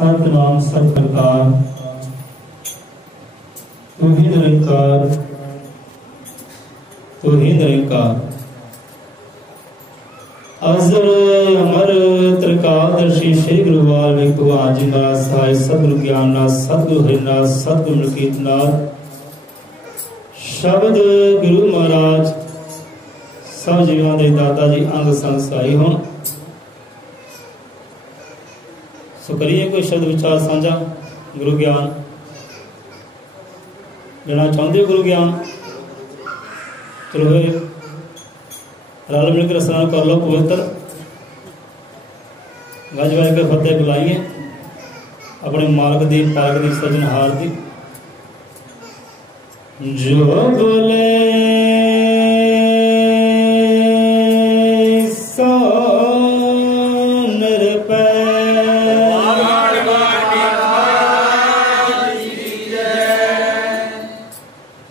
सतनाम सतकर्तार तू ही निरंकार तू ही निरंकार अजर अमर त्रिकालदर्शी श्री गुरु वाल्मीकि भगवान जी महाराज सहाय सतगुरु ज्ञाननाथ सतगुरु हरिनाथ सतगुरु मलकीतनाथ शब्द गुरु महाराज सब जीवां दे दाता जी अंग संग सहाय होण। सो करिए कोई शब्द विचार साझा गुरु ज्ञान लेना चाहते गुरु ज्ञान चलो रल मिलकर स्नान कर लो पवित्र गज बज के फतेह बुलाइए अपने मालक दी पालक दी सजनहार दी जो बोले सो निरपै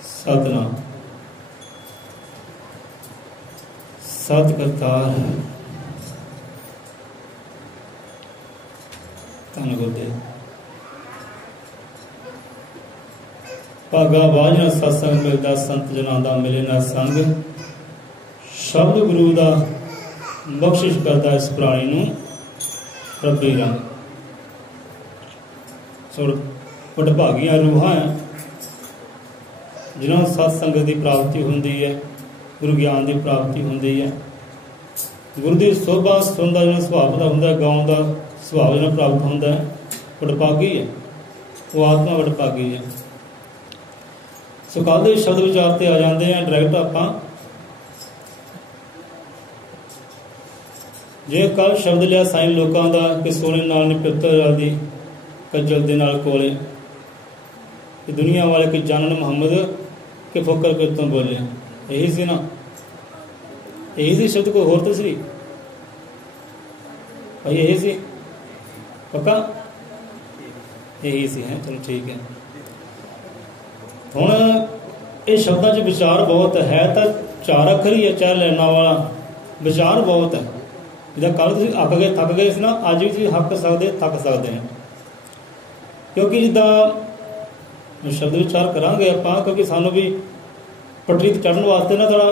सतनाम सत करतार धन गुरुदेव भागा बाजना सत्संग मिलता संत जनां दा मिले ना संग शब्द गुरु दा बख्शिश करता इस प्राणी नूं रब्बी रंग सो वडभागियां रूहां जिन्हों सत्संगत की प्राप्ति होंदी है गुरु ज्ञान की प्राप्ति होंदी है गुरु की शोभा सुन का जो सुभाव का होंगे गाँव का सुभाव जो प्राप्त होंगे वडभागी है वो आत्मा वडभागी है। सो कल के शब्द विचार से आ जाते हैं डायरैक्ट आपां जे कल शब्द लिया साईं लोगों का कि सोने नाल ने पित्र आदि कज्जल दे नाल कोले कि दुनिया वाले कि जानन मुहम्मद के फोकर कर तो बोले यही सी ना यही सी शब्द को होर तो सी भाई यही सी पक्का यही सी है चलो ठीक है। हुण ये शब्दों च विचार बहुत है तो चार अखर ही है चार लाइनों वाला विचार बहुत है जिदा कल तुसीं अक गए थक गए सी ना अज भी तुसीं हक सकते थक सकते हैं क्योंकि जिदा शब्द विचार करांगे आपां क्योंकि सानू भी पटरी चढ़न वास्ते ना थोड़ा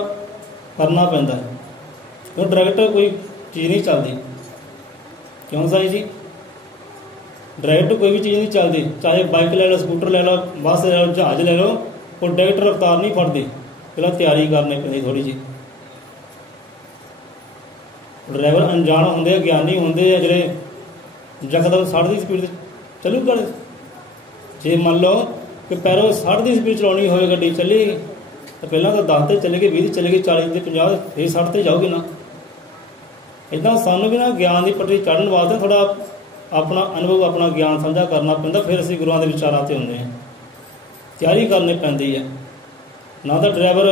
करना पैंदा है क्यों डायरैक्ट कोई चीज़ नहीं चलती क्यों साई जी डायरैक्ट कोई भी चीज़ नहीं चलती चाहे बाइक ले लो स्कूटर ले लो बस ले लो जहाज ले लो वो डायरैक्ट रफ्तार नहीं फड़ती पहला तैयारी करनी पैंदी थोड़ी जी। ड्राइवर अनजान होंगे ज्ञानी होंगे जिहड़े यकदम 60 की स्पीड चलू गए जे मान लो कि पैरों 60 की स्पीड चलानी हो गड्डी चली तो पहला तो 10 से चलेगी 20 चलेगी 40 से 50 फिर 60 से जाओगी ना। इदा सानू भी ना ज्ञान की पटरी चढ़न वास्ते थोड़ा अपना अनुभव अपना ज्ञान साझा करना पैंदा फिर असीं गुरुआं दे विचारां ते हुंदे हैं तैयारी करनी पैंदी है ना। तो ड्राइवर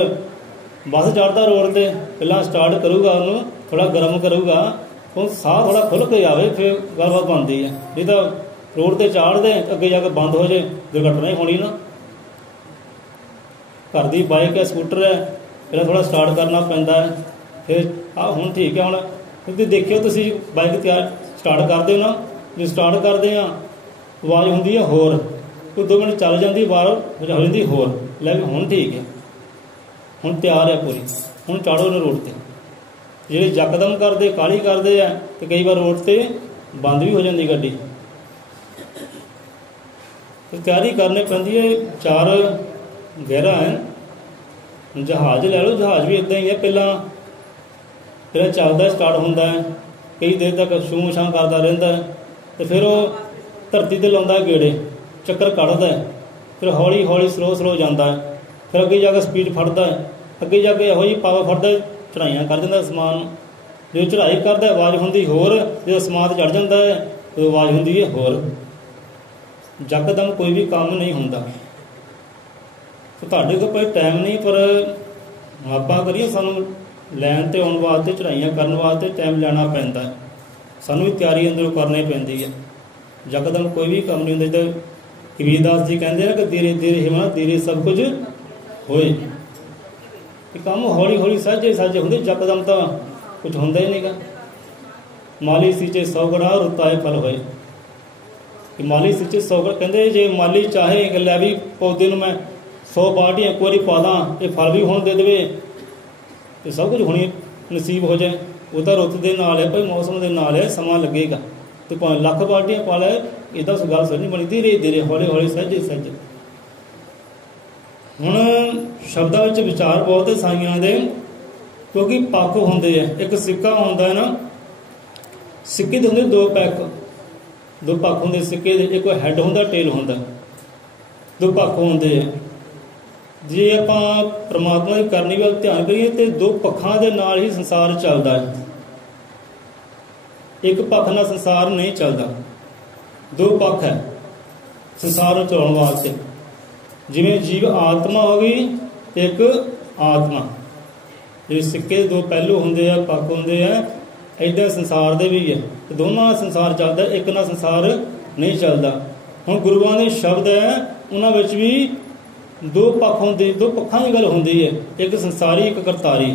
बस चढ़ता रोड पर पहला स्टार्ट करूगा उन्होंने थोड़ा गर्म करूगा तो साह थोड़ा खुल के आए फिर गलबात बनती है नहीं तो रोड पर चाड़ दें अगे जाके बंद हो जाए दुर्घटना ही होनी ना। घर की बाइक है स्कूटर है पहले थोड़ा स्टार्ट करना पैंदा है फिर हुण ठीक है हुण क्योंकि देखियो तुसीं बाइक तैयार स्टार्ट करते हो ना जो स्टार्ट करते हैं आवाज़ होंदी है होर कोई 2 मिनट चल जाती आवाज़ हो जाती होर लै भी हुण ठीक है हुण तैयार है पूरी हुण चाड़ो ने रोड पर ਜਿਹੜੇ यकदम करते काली करते हैं तो कई बार रोड से बंद भी हो जाती गड्डी तो तैयारी करनी पैंदी है। 4 गहरा है जहाज़ ले लो जहाज़ भी इदा ही है पहला चलता स्टार्ट होंदा है कई देर तक छूं छां करता रहिंदा है तो फिर वो धरती ते लाउंदा गेड़े चक्कर कढ़दा है फिर हौली हौली स्लो जाता है फिर अगे जाके स्पीड फड़दा है अगे जाके इहो जी पावर फड़दा चढ़ाइयां कर दिंदा समान जो चढ़ाई करता आवाज़ होंदी होर जो समान चढ़ जाता है तो आवाज़ होंदी है होर यकदम कोई भी काम नहीं होंदा। तो तुहाडे कोल कोई टाइम नहीं पर आपां करिए सानू लैन ते आउण वास्ते चढ़ाइयां करन वास्ते टाइम लैना पैंदा सानू भी तैयारी अंदरों करनी पैंदी है यकदम कोई भी काम नहीं होंदा। कबीरदास जी कहते हैं कि धीरे धीरे हिमा धीरे सब कुछ होए काम हौली हौली सहजे सहजे होंगे यकदम तो कुछ होंदा ही नहीं गा। माली सीचे 100 गुणा रुताए फल होए कि माली सिंचे 100 कहते जे माली चाहे कि लै भी पौधे में 100 बाल्टियां एक बारी पा दा, ये फल भी हुण दे देवे, तो सब कुछ होनी नसीब हो जाए। वो तो रुत के नाल है भाई, मौसम के नाल है, समा लगेगा। तो भावें लख बाल्टियां पा लै, इदा गल समझ नहीं बनी। धीरे धीरे हौले हौले सहजे सहजे। हुण शब्दां विच विचार बहुत है साईयां दे, क्योंकि पक्ख होंदे है। एक सिक्का होंदा है ना, सिक्के दे होंदे 2 पैक, 2 पक्ख होंदे सिक्के दे। एक हैड होंदा, टेल होंदा, 2 पक्ख होंदे है। जे आपां परमात्मा की करनी वाल ध्यान करिए तो 2 पक्षां दे नाल ही संसार चलदा है। एक पक्ष नाल संसार नहीं चलदा, 2 पक्ष है संसार नूं चलाउण वास्ते। जिवें जीव आत्मा हो गई, एक आत्मा। जे सिक्के 2 पहलू होंदे आ, पक्ष होंदे आ, इदां संसार दे भी है। तो दोनों नाल संसार चलदा, एक नाल संसार नहीं चलदा। हुण गुरुआं दे शब्द है, उन्हां विच भी 2 पक्ष होंदे, 2 पक्षां की गल होंदी है। एक संसारी, एक करतारी।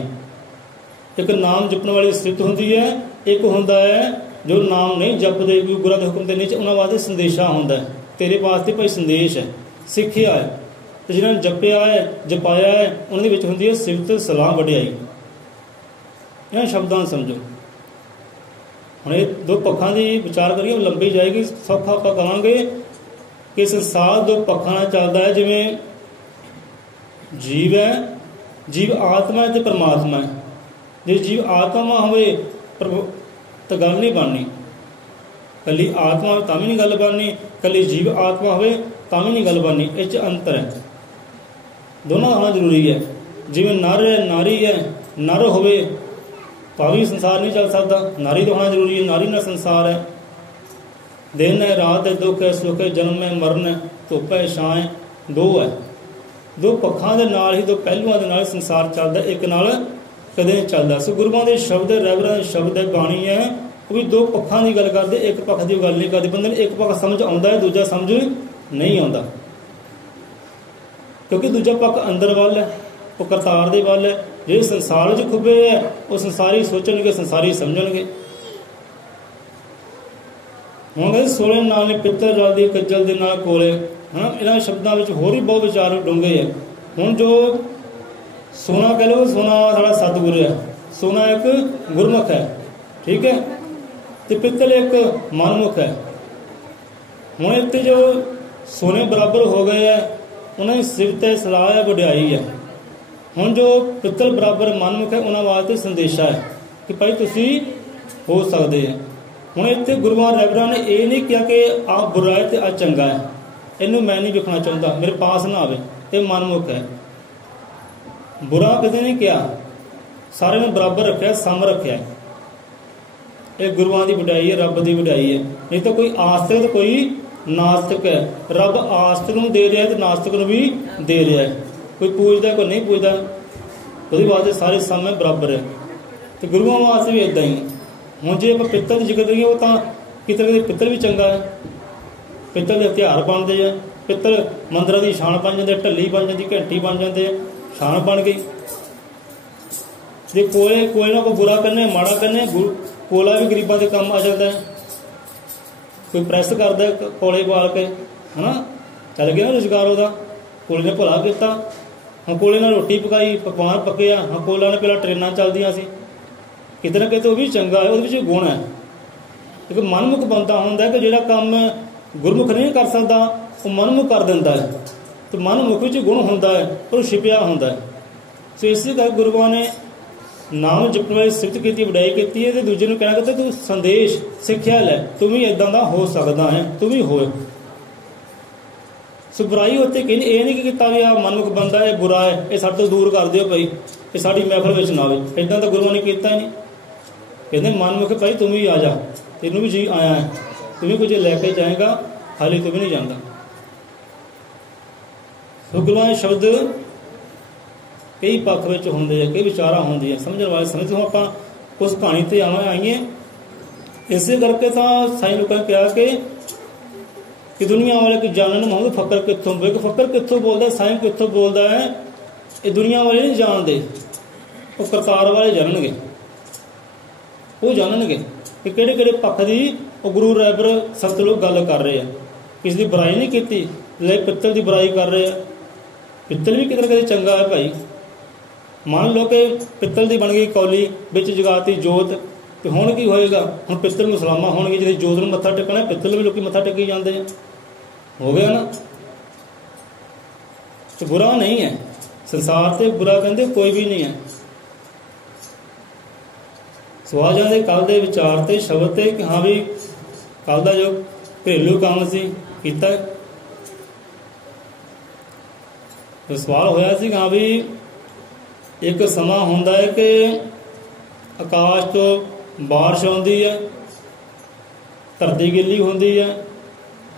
एक नाम जपण वाली स्थित होंदी है, एक होंदा है जो नाम नहीं जपदे, गुरुआं दे हुक्म ते नहीं, उन्हां वास्ते संदेशा होंदा है। तेरे वास्ते भाई संदेश है, सिੱਖਿਆ है। तो जिन्होंने जपिया है, जपाया है, उन्होंने विच होंदी है सिफत सलाह वडियाई। इन्हां शब्दां नूं समझो। हुण ये 2 पक्षां दी विचार करिए, लंबी जाएगी। सौखा आपां कहांगे कि संसार 2 पक्षां नाल चलदा है। जिवें जीव है, जीव आत्मा है तो परमात्मा है। जे जीव आत्मा होवे तो गल नहीं बननी, कली आत्मा होवे तां भी नहीं गल बननी, कली जीव आत्मा होवे तां भी नहीं गल बननी। इस अंतर है, दोनों होना जरूरी है। जिवें नर है, नारी है, नर होवे तां भी संसार नहीं चल सकता, नारी तो होना जरूरी है। नारी नाल संसार है। दिन है, रात है, दुख है, सुख है, जन्म है, मरण है, धुप है, छां है, 2 है। 2 पक्षां दे नाल ही, 2 पहलुआं दे नाल संसार चलदा, एक नाल कदे नहीं चलदा। सो गुरुआं दे शब्द, रहबरां दे शब्द है, बाणी है, वो भी 2 पक्षां की गल करदे, एक पक्ष की गल नहीं करदे। बंदे नूं एक पक्ष समझ आउंदा है, दूजा समझ नहीं आउंदा, क्योंकि दूजा पक्ष अंदर वाल है, वो करतार दे वाल है। जे संसार च खुबे है, वो संसारी सोचणगे, संसारी समझणगे। हुण कहंदे 16 नाल ने पित्तर रलदी, कज्जल दे नाल कोले, है ना। इन्हां शब्दां विच होर भी बहुत विचार डूंघे है। हुण जो सोना कह लो, सोना साडा सतगुरु है, सोना एक गुरमुख है, ठीक है, तो पित्तल एक मनमुख है। हुण इत्थे जो सोने बराबर हो गए है, उन्हें सिफत है, सलाह है, वडियाई है। हुण जो पित्तल बराबर मनमुख है, उन्हां वास्ते संदेशा है कि भाई तुसी हो सकते हैं। हुण इत्थे गुरुआं रहबरां ने ये नहीं कहा कि आ बुरा है तो आ चंगा है, इनू मैं नहीं विखना चाहता, मेरे पास ना आवे, ये मनमुख है। बुरा कदे नहीं कहा, सारे ने बराबर रखा, सम रखा। ये गुरुआं की वडियाई है, रब की वडियाई है। नहीं तो कोई आस्तिक तो कोई नास्तिक है। रब आस्तिक नूं दे रहा है तो नास्तिक नूं भी दे रहा है, कोई पूजदा कोई नहीं पूजदा, उसके वास्ते सारे सम है, बराबर है। तो गुरुआं वास्ते भी इदां ही। हुण जे आपां पित्तल दी जिक्र करिए, वो तां किते किते पित्तल भी चंगा है, पित्तल के हथियार बनते हैं, पित्तल मंदिरां दी शान बन जाते, ढली बन जाती, घंटी बन जाते, शान बन गई। जे कोई ना कोई बुरा करने, माड़ा करने, कोला भी गरीबां दे काम आ जाता है। कोई प्रैस करता है कोले बाल के, है ना, चल गया ना रोजगार वह, कोले ने भला किया। हाँ कोले ने रोटी पकाई, पकवान पके, हाँ कोला ने पहला ट्रेनां चलदियां सी, किते ना किते भी चंगा है, वो गुण है। एक मनमुख बंदा होंदा है कि जिहड़ा काम गुरमुख नहीं कर सकता, वो मनमुख कर दिंदा है। तो मनमुख विच गुण होंदा है, पर छिपिया होंदा है। सो इसे करके गुरुआं ने नाम जपण वाली सिफत की, वडाई की है। तो दूजे नूं कहना कि तू संदेश सिक्ख्या लै, तू भी इदां दा हो सकदा है, तू भी होए। सो बुराई उत्ते कहनी ये नहीं कि भी आ मनमुख बंदा है बुरा है, ये साडे तो दूर कर दिओ भाई, ये साडी महफिल विच ना आवे। इदां तो गुरुआं ने कीता ही नहीं। कहते मनमुख भाई तुम भी आ जा, तेनू भी जी आया है, तू भी कुछ लैके जाएगा, हाली तू भी नहीं जाता। सो गुरुआं शब्द कई पक्ष में होंगे, कई विचारा होंगे, समझने वाले समझ। हम आप उस कहानी से आइए। इस करके तो साईं लोगों ने कहा कि दुनिया वाले की जानन मंग फकर कितों, फकर कितों बोलता, साईं कितों बोलता है, ये दुनिया वाले नहीं जानते, वो करतार वाले जाननगे, वो जाननगे कि किहड़े किहड़े पक्ष की वो गुरु रहबर संत लोग गल कर रहे हैं। किसी की बुराई नहीं की, ले पित्तल की बुराई कर रहे हैं। पित्तल भी किधर कदे चंगा है भाई। मान लो कि पित्तल की बन गई कौली, बिच जगाती जोत, तो हुण की होएगा? हुण पित्तल में सलामा होणगे, जिसे जोत में मत्था टेकना, पित्तल में लोग मत्था टेकी जाते हैं। हो गया ना। तो बुरा नहीं है संसार से, बुरा कहते कोई भी नहीं है। सवाजां दे कल दे विचार ते शब्द ते कि हाँ भी कल का जो घरेलू काम सी कीता। तो सवाल होया सी हाँ भी एक समा हुंदा है कि आकाश तो बारिश आउंदी है, धरती गिली होंदी है,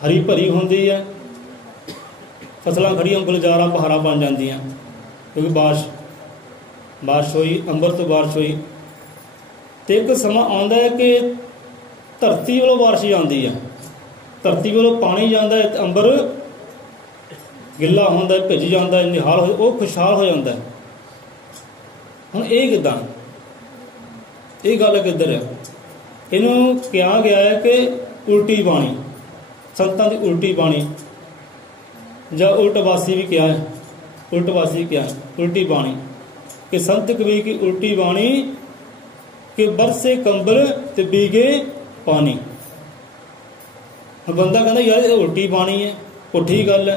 हरी भरी होंदी है, फसलां खड़ियां गुलजारा बहारा बन जांदियां, क्योंकि बारिश हुई, अंबर तो बारिश हुई। तो एक समा आउंदा है कि धरती वालों बारिश आती है, धरती वालों पानी जाता है, अंबर गिला होंदा है, भिज जाता है, निहाल हो, वो खुशहाल हो जाता है। हुण ये किदां, ये गल किधर है? इनू कहा गया है कि उल्टी बाणी, संतां की उल्टी बाणी, या उल्टवासी भी क्या है, उल्टवासी क्या है, उल्टी बाणी, कि संत कबीर की उल्टी बाणी कि बरसे कंबल ते बीगे पानी। बंदा कहता यार ये उल्टी बाणी है, पुट्ठी गल है,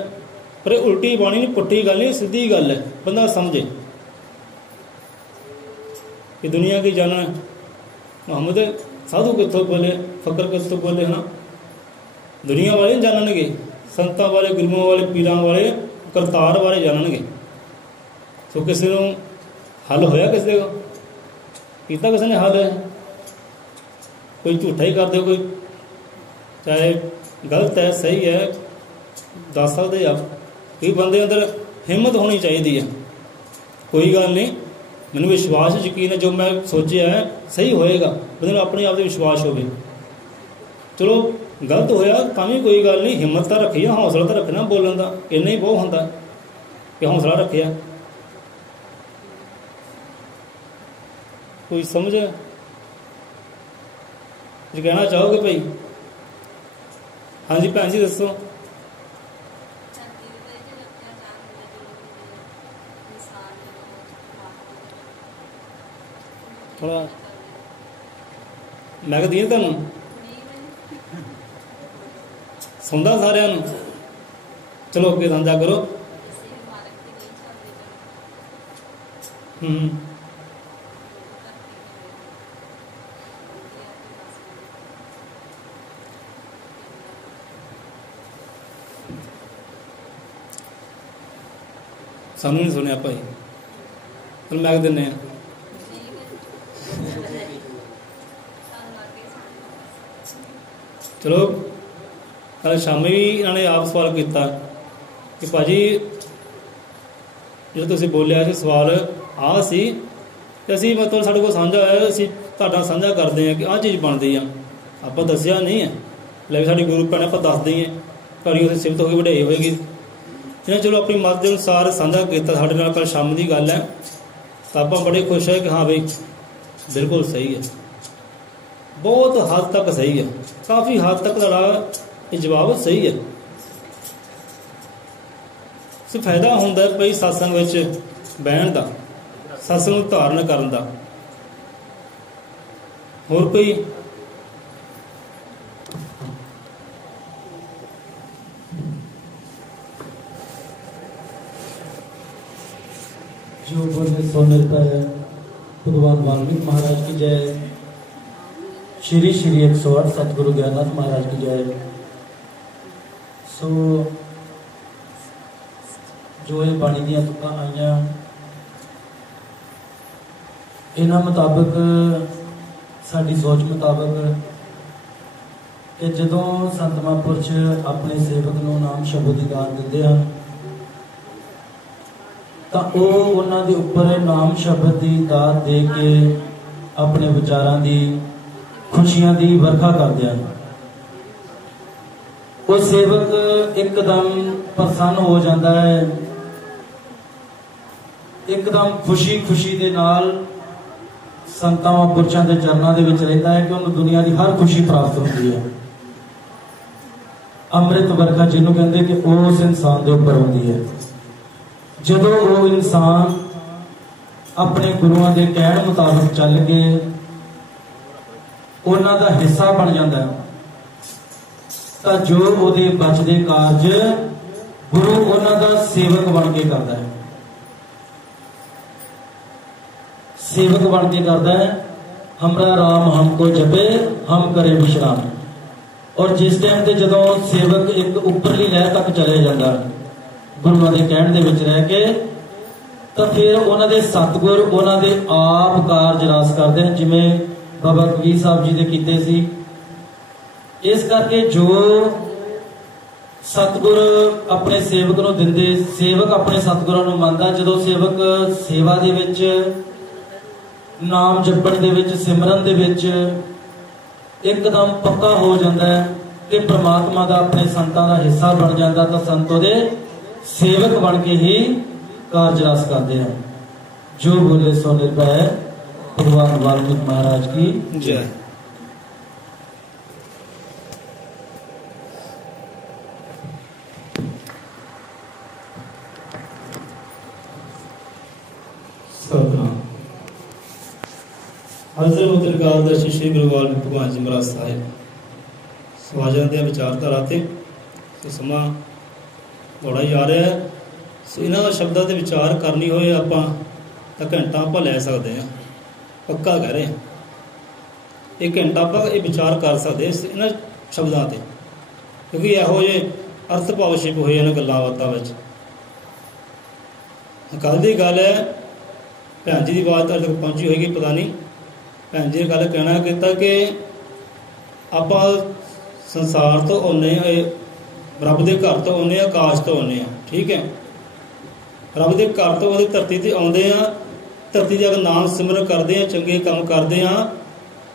पर उल्टी बाणी नहीं, पुट्ठी गल नहीं, सीधी गल है। बंदा समझे कि दुनिया की जानना मोहम्मद साधु कितों बोले, फकर कितों बोले, है ना। दुनिया वाले जाननगे, संतां वाले, गुरुओं वाले, पीरां वाले, करतार वाले जाननगे। तो किसी को हल होया, किसी को किता, किसी ने हल है? कोई झूठा ही कर दे, कोई चाहे गलत है सही है दस सकते आप। कई बंदे अंदर हिम्मत होनी चाहिए है, कोई गल नहीं, मैंने विश्वास यकीन है जो मैं सोचा है सही होएगा, बंदे अपने आप से विश्वास हो। चलो गलत होया तां भी कोई गल नहीं, हिम्मत तो रखी, हौसला तो रखना बोलन का, इन्ना ही बहुत होंदा कि हौसला रखिया। कोई समझ जो कहना चाहोगे भाई? हाँ जी भैन जी दसो। थोड़ा मैं कह दी तुहानू सुनदा सारिਆਂ ਨੂੰ। चलो अगे समझा करो। सानू नहीं सुनिया भाई, चल मैं देने चलो। कल शामी भी इन्होंने आप सवाल किया कि भाजी जो तुसीं बोलिया सी सवाल आ सी, असी मतलब साढ़े को साझा होया, असीं तुहाडा साझा करते हैं कि आ चीज़ बनती है, आप दसिया नहीं है, लेकिन साडी गुरु भैन आप दस देंगे, घड़ी उसे सिफत होगी वड्याई होएगी। इन्हें चलो अपनी मत के अनुसार साझा किया साढ़े नाल। कल शाम की गल है, तो आप बड़े खुश है कि हाँ भाई बिल्कुल सही है, बहुत हद तक सही है, काफ़ी हद तक तुहाडा जवाब सही है। सो फायदा होंदा भाई सत्संग विच बहन का, सत्संग धारण करन दा। होर कोई? जो बोले सो मिलता है। भगवान वाल्मीकि महाराज की जय। श्री श्री 108 सतगुरु ज्ञाननाथ महाराज की जय। सो जो ये बाणी दी तुकां आईयां, इन्हां मुताबक साडी सोच मुताबक कि जदों संत महापुरश अपने सेवक नूं नाम शब्द दी दात दिंदे हन, तां ओह उन्हां दे उपर नाम शब्द दी दात दे के अपने विचारां दी, खुशियां दी वर्खा करदे हन। वो सेवक एकदम प्रसन्न हो जाता है, एकदम खुशी खुशी दे नाल संतां महापुरशां दे चरनां दे विच रहिंदा है कि उन्हें दुनिया की हर खुशी प्राप्त होती है। ਅੰਮ੍ਰਿਤ ਵਰਖਾ ਜਿਹਨੂੰ ਕਹਿੰਦੇ ਕਿ ਉਹ ਉਸ ਇਨਸਾਨ ਦੇ ਉੱਪਰ ਆਉਂਦੀ ਹੈ। ਜਦੋਂ ਉਹ ਇਨਸਾਨ ਆਪਣੇ ਗੁਰੂਆਂ ਦੇ ਕਹਿਣ ਮੁਤਾਬਕ ਚੱਲ ਕੇ ਉਹਨਾਂ ਦਾ ਹਿੱਸਾ ਬਣ ਜਾਂਦਾ ਹੈ, ਤਾਂ ਜੋ ਉਹਦੇ ਬਚਦੇ ਕਾਰਜ ਗੁਰੂ ਉਹਨਾਂ ਦਾ ਸੇਵਕ ਬਣ ਕੇ ਕਰਦਾ ਹੈ। सेवक बन के करता है, हमरा राम हमको जपे हम करे विश्राम। और जिस टाइम ते जदों सेवक एक उपरली लह तक चले जाता गुरुओं के कहण दे विच रह के, तो फिर उन्हां दे सतगुर उन्हां दे आप कारज रास करते हैं, जिवें बाबा कबीर साहब जी दे कीते सी। इस करके जो सतगुर अपने सेवक नूं दिंदे, सेवक अपने सतगुरां नूं मनदा। जदों सेवक सेवा दे विच नाम जपण दे विच सिमरन दे विच एकदम पक्का हो जाता है कि परमात्मा दा अपने संतां दा हिस्सा बन जाता, तो संतों दे सेवक बन के ही कारज रस करते हैं। जो बोले सो निर्भय, भगवान वाल्मीकि महाराज की जय। हज़रत मुतलकादर्श श्री गुरु वाल्मीकि भगवान जी महाराज साहिब समाजां दी विचारधारा ते समा बड़ा ही आ रहा है। इन्हां शब्दां ते विचार करनी होए आपां तां घंटा आपां लै सकदे हां, पक्का कह रहे हैं। एक घंटा आपां ये विचार कर सकदे इन्हां शब्दां ते, क्योंकि इहो जे अर्थ भाव छिप होए इन्हां गल्लां बातां विच। कल दी गल है, भैन जी की आवाज़ तुहाडे तक पहुंची होएगी पता नहीं। भैन जी ने गल कहना किया कि आप संसार तो आने, रब के घर तो आने, आकाश तो आने, ठीक है। रब के घर तो धरती से आते हैं, धरती से अगर नाम सिमरन करते हैं, चंगे काम करते हैं,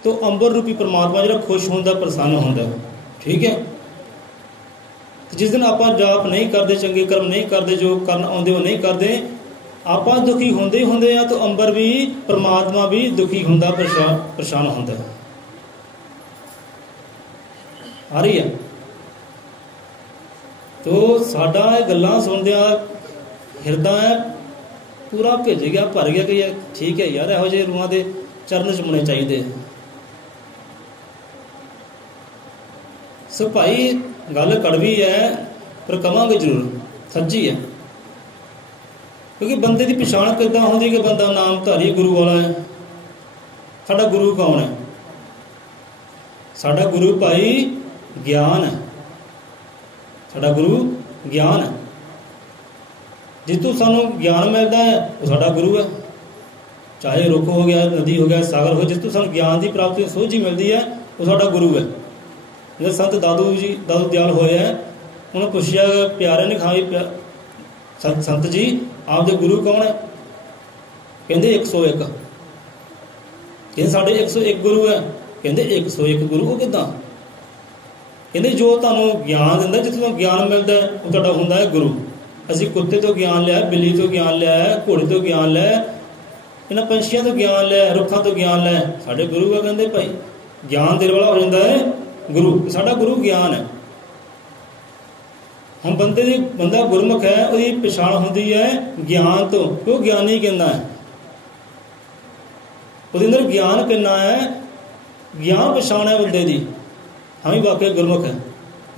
तो अंबर रूपी परमात्मा जो खुश होंदा, प्रसन्न होंदा, ठीक है। जिस दिन आप जाप नहीं करते, चंगे कर्म नहीं करते, जो करन आते वो नहीं करते, आप दुखी होंदे ही होंदे हैं, तो अंबर भी परमात्मा भी दुखी होंदा, परेशान होंदा आ रही है। तो साडा गल्लां सुनदियां हिरदा पूरा भिज गया, भर गया कि ठीक है यार, इहो जिहे रूहां दे चरण चुमने चाहिए। सो भाई गल कड़वी है, पर कवांगे जरूर, सच्ची है। क्योंकि बंदे की पछाण किद्दां होंदी कि बंदा नामधारी गुरु वाला है। साडा गुरु कौन है? साडा गुरु भाई ज्ञान है। साडा गुरु ज्ञान है। जितों सानू ज्ञान मिलता है वो साडा गुरु है। चाहे रुख हो गया, नदी हो गया, सागर हो, जितों सानू ज्ञान की प्राप्ति सोझी मिलती है वो साडा गुरु है। जब संत दादू दयाल होए है, उन्होंने पूछा प्यारे ने खाई संत जी आपके गुरु कौन है? कहते 101। कहते साढ़े 101 गुरु है। कहते 101 गुरु वो किदां? कहते जो तुहानू ज्ञान दिंदा, जित्थों ज्ञान मिलता है वो तुहाडा हुंदा है गुरु। असीं कुत्ते तो ज्ञान लिया, बिल्ली तो ज्ञान लिया, घोड़े तो ज्ञान लिया, इन्हां पंछियां तो ज्ञान लिया, रुखां तो ज्ञान लिया, साडे गुरु है। कहते भाई ज्ञान देने वाला हो जाता है गुरु, साडा गुरु ज्ञान है। हम बंदा गुरमुख है, उसकी पछाण होंदी है ज्ञान तो, वो ज्ञानी कितना है, उसके अंदर ज्ञान कितना है, ज्ञान पछाण है बंदे की, हम ही वाकई गुरमुख है,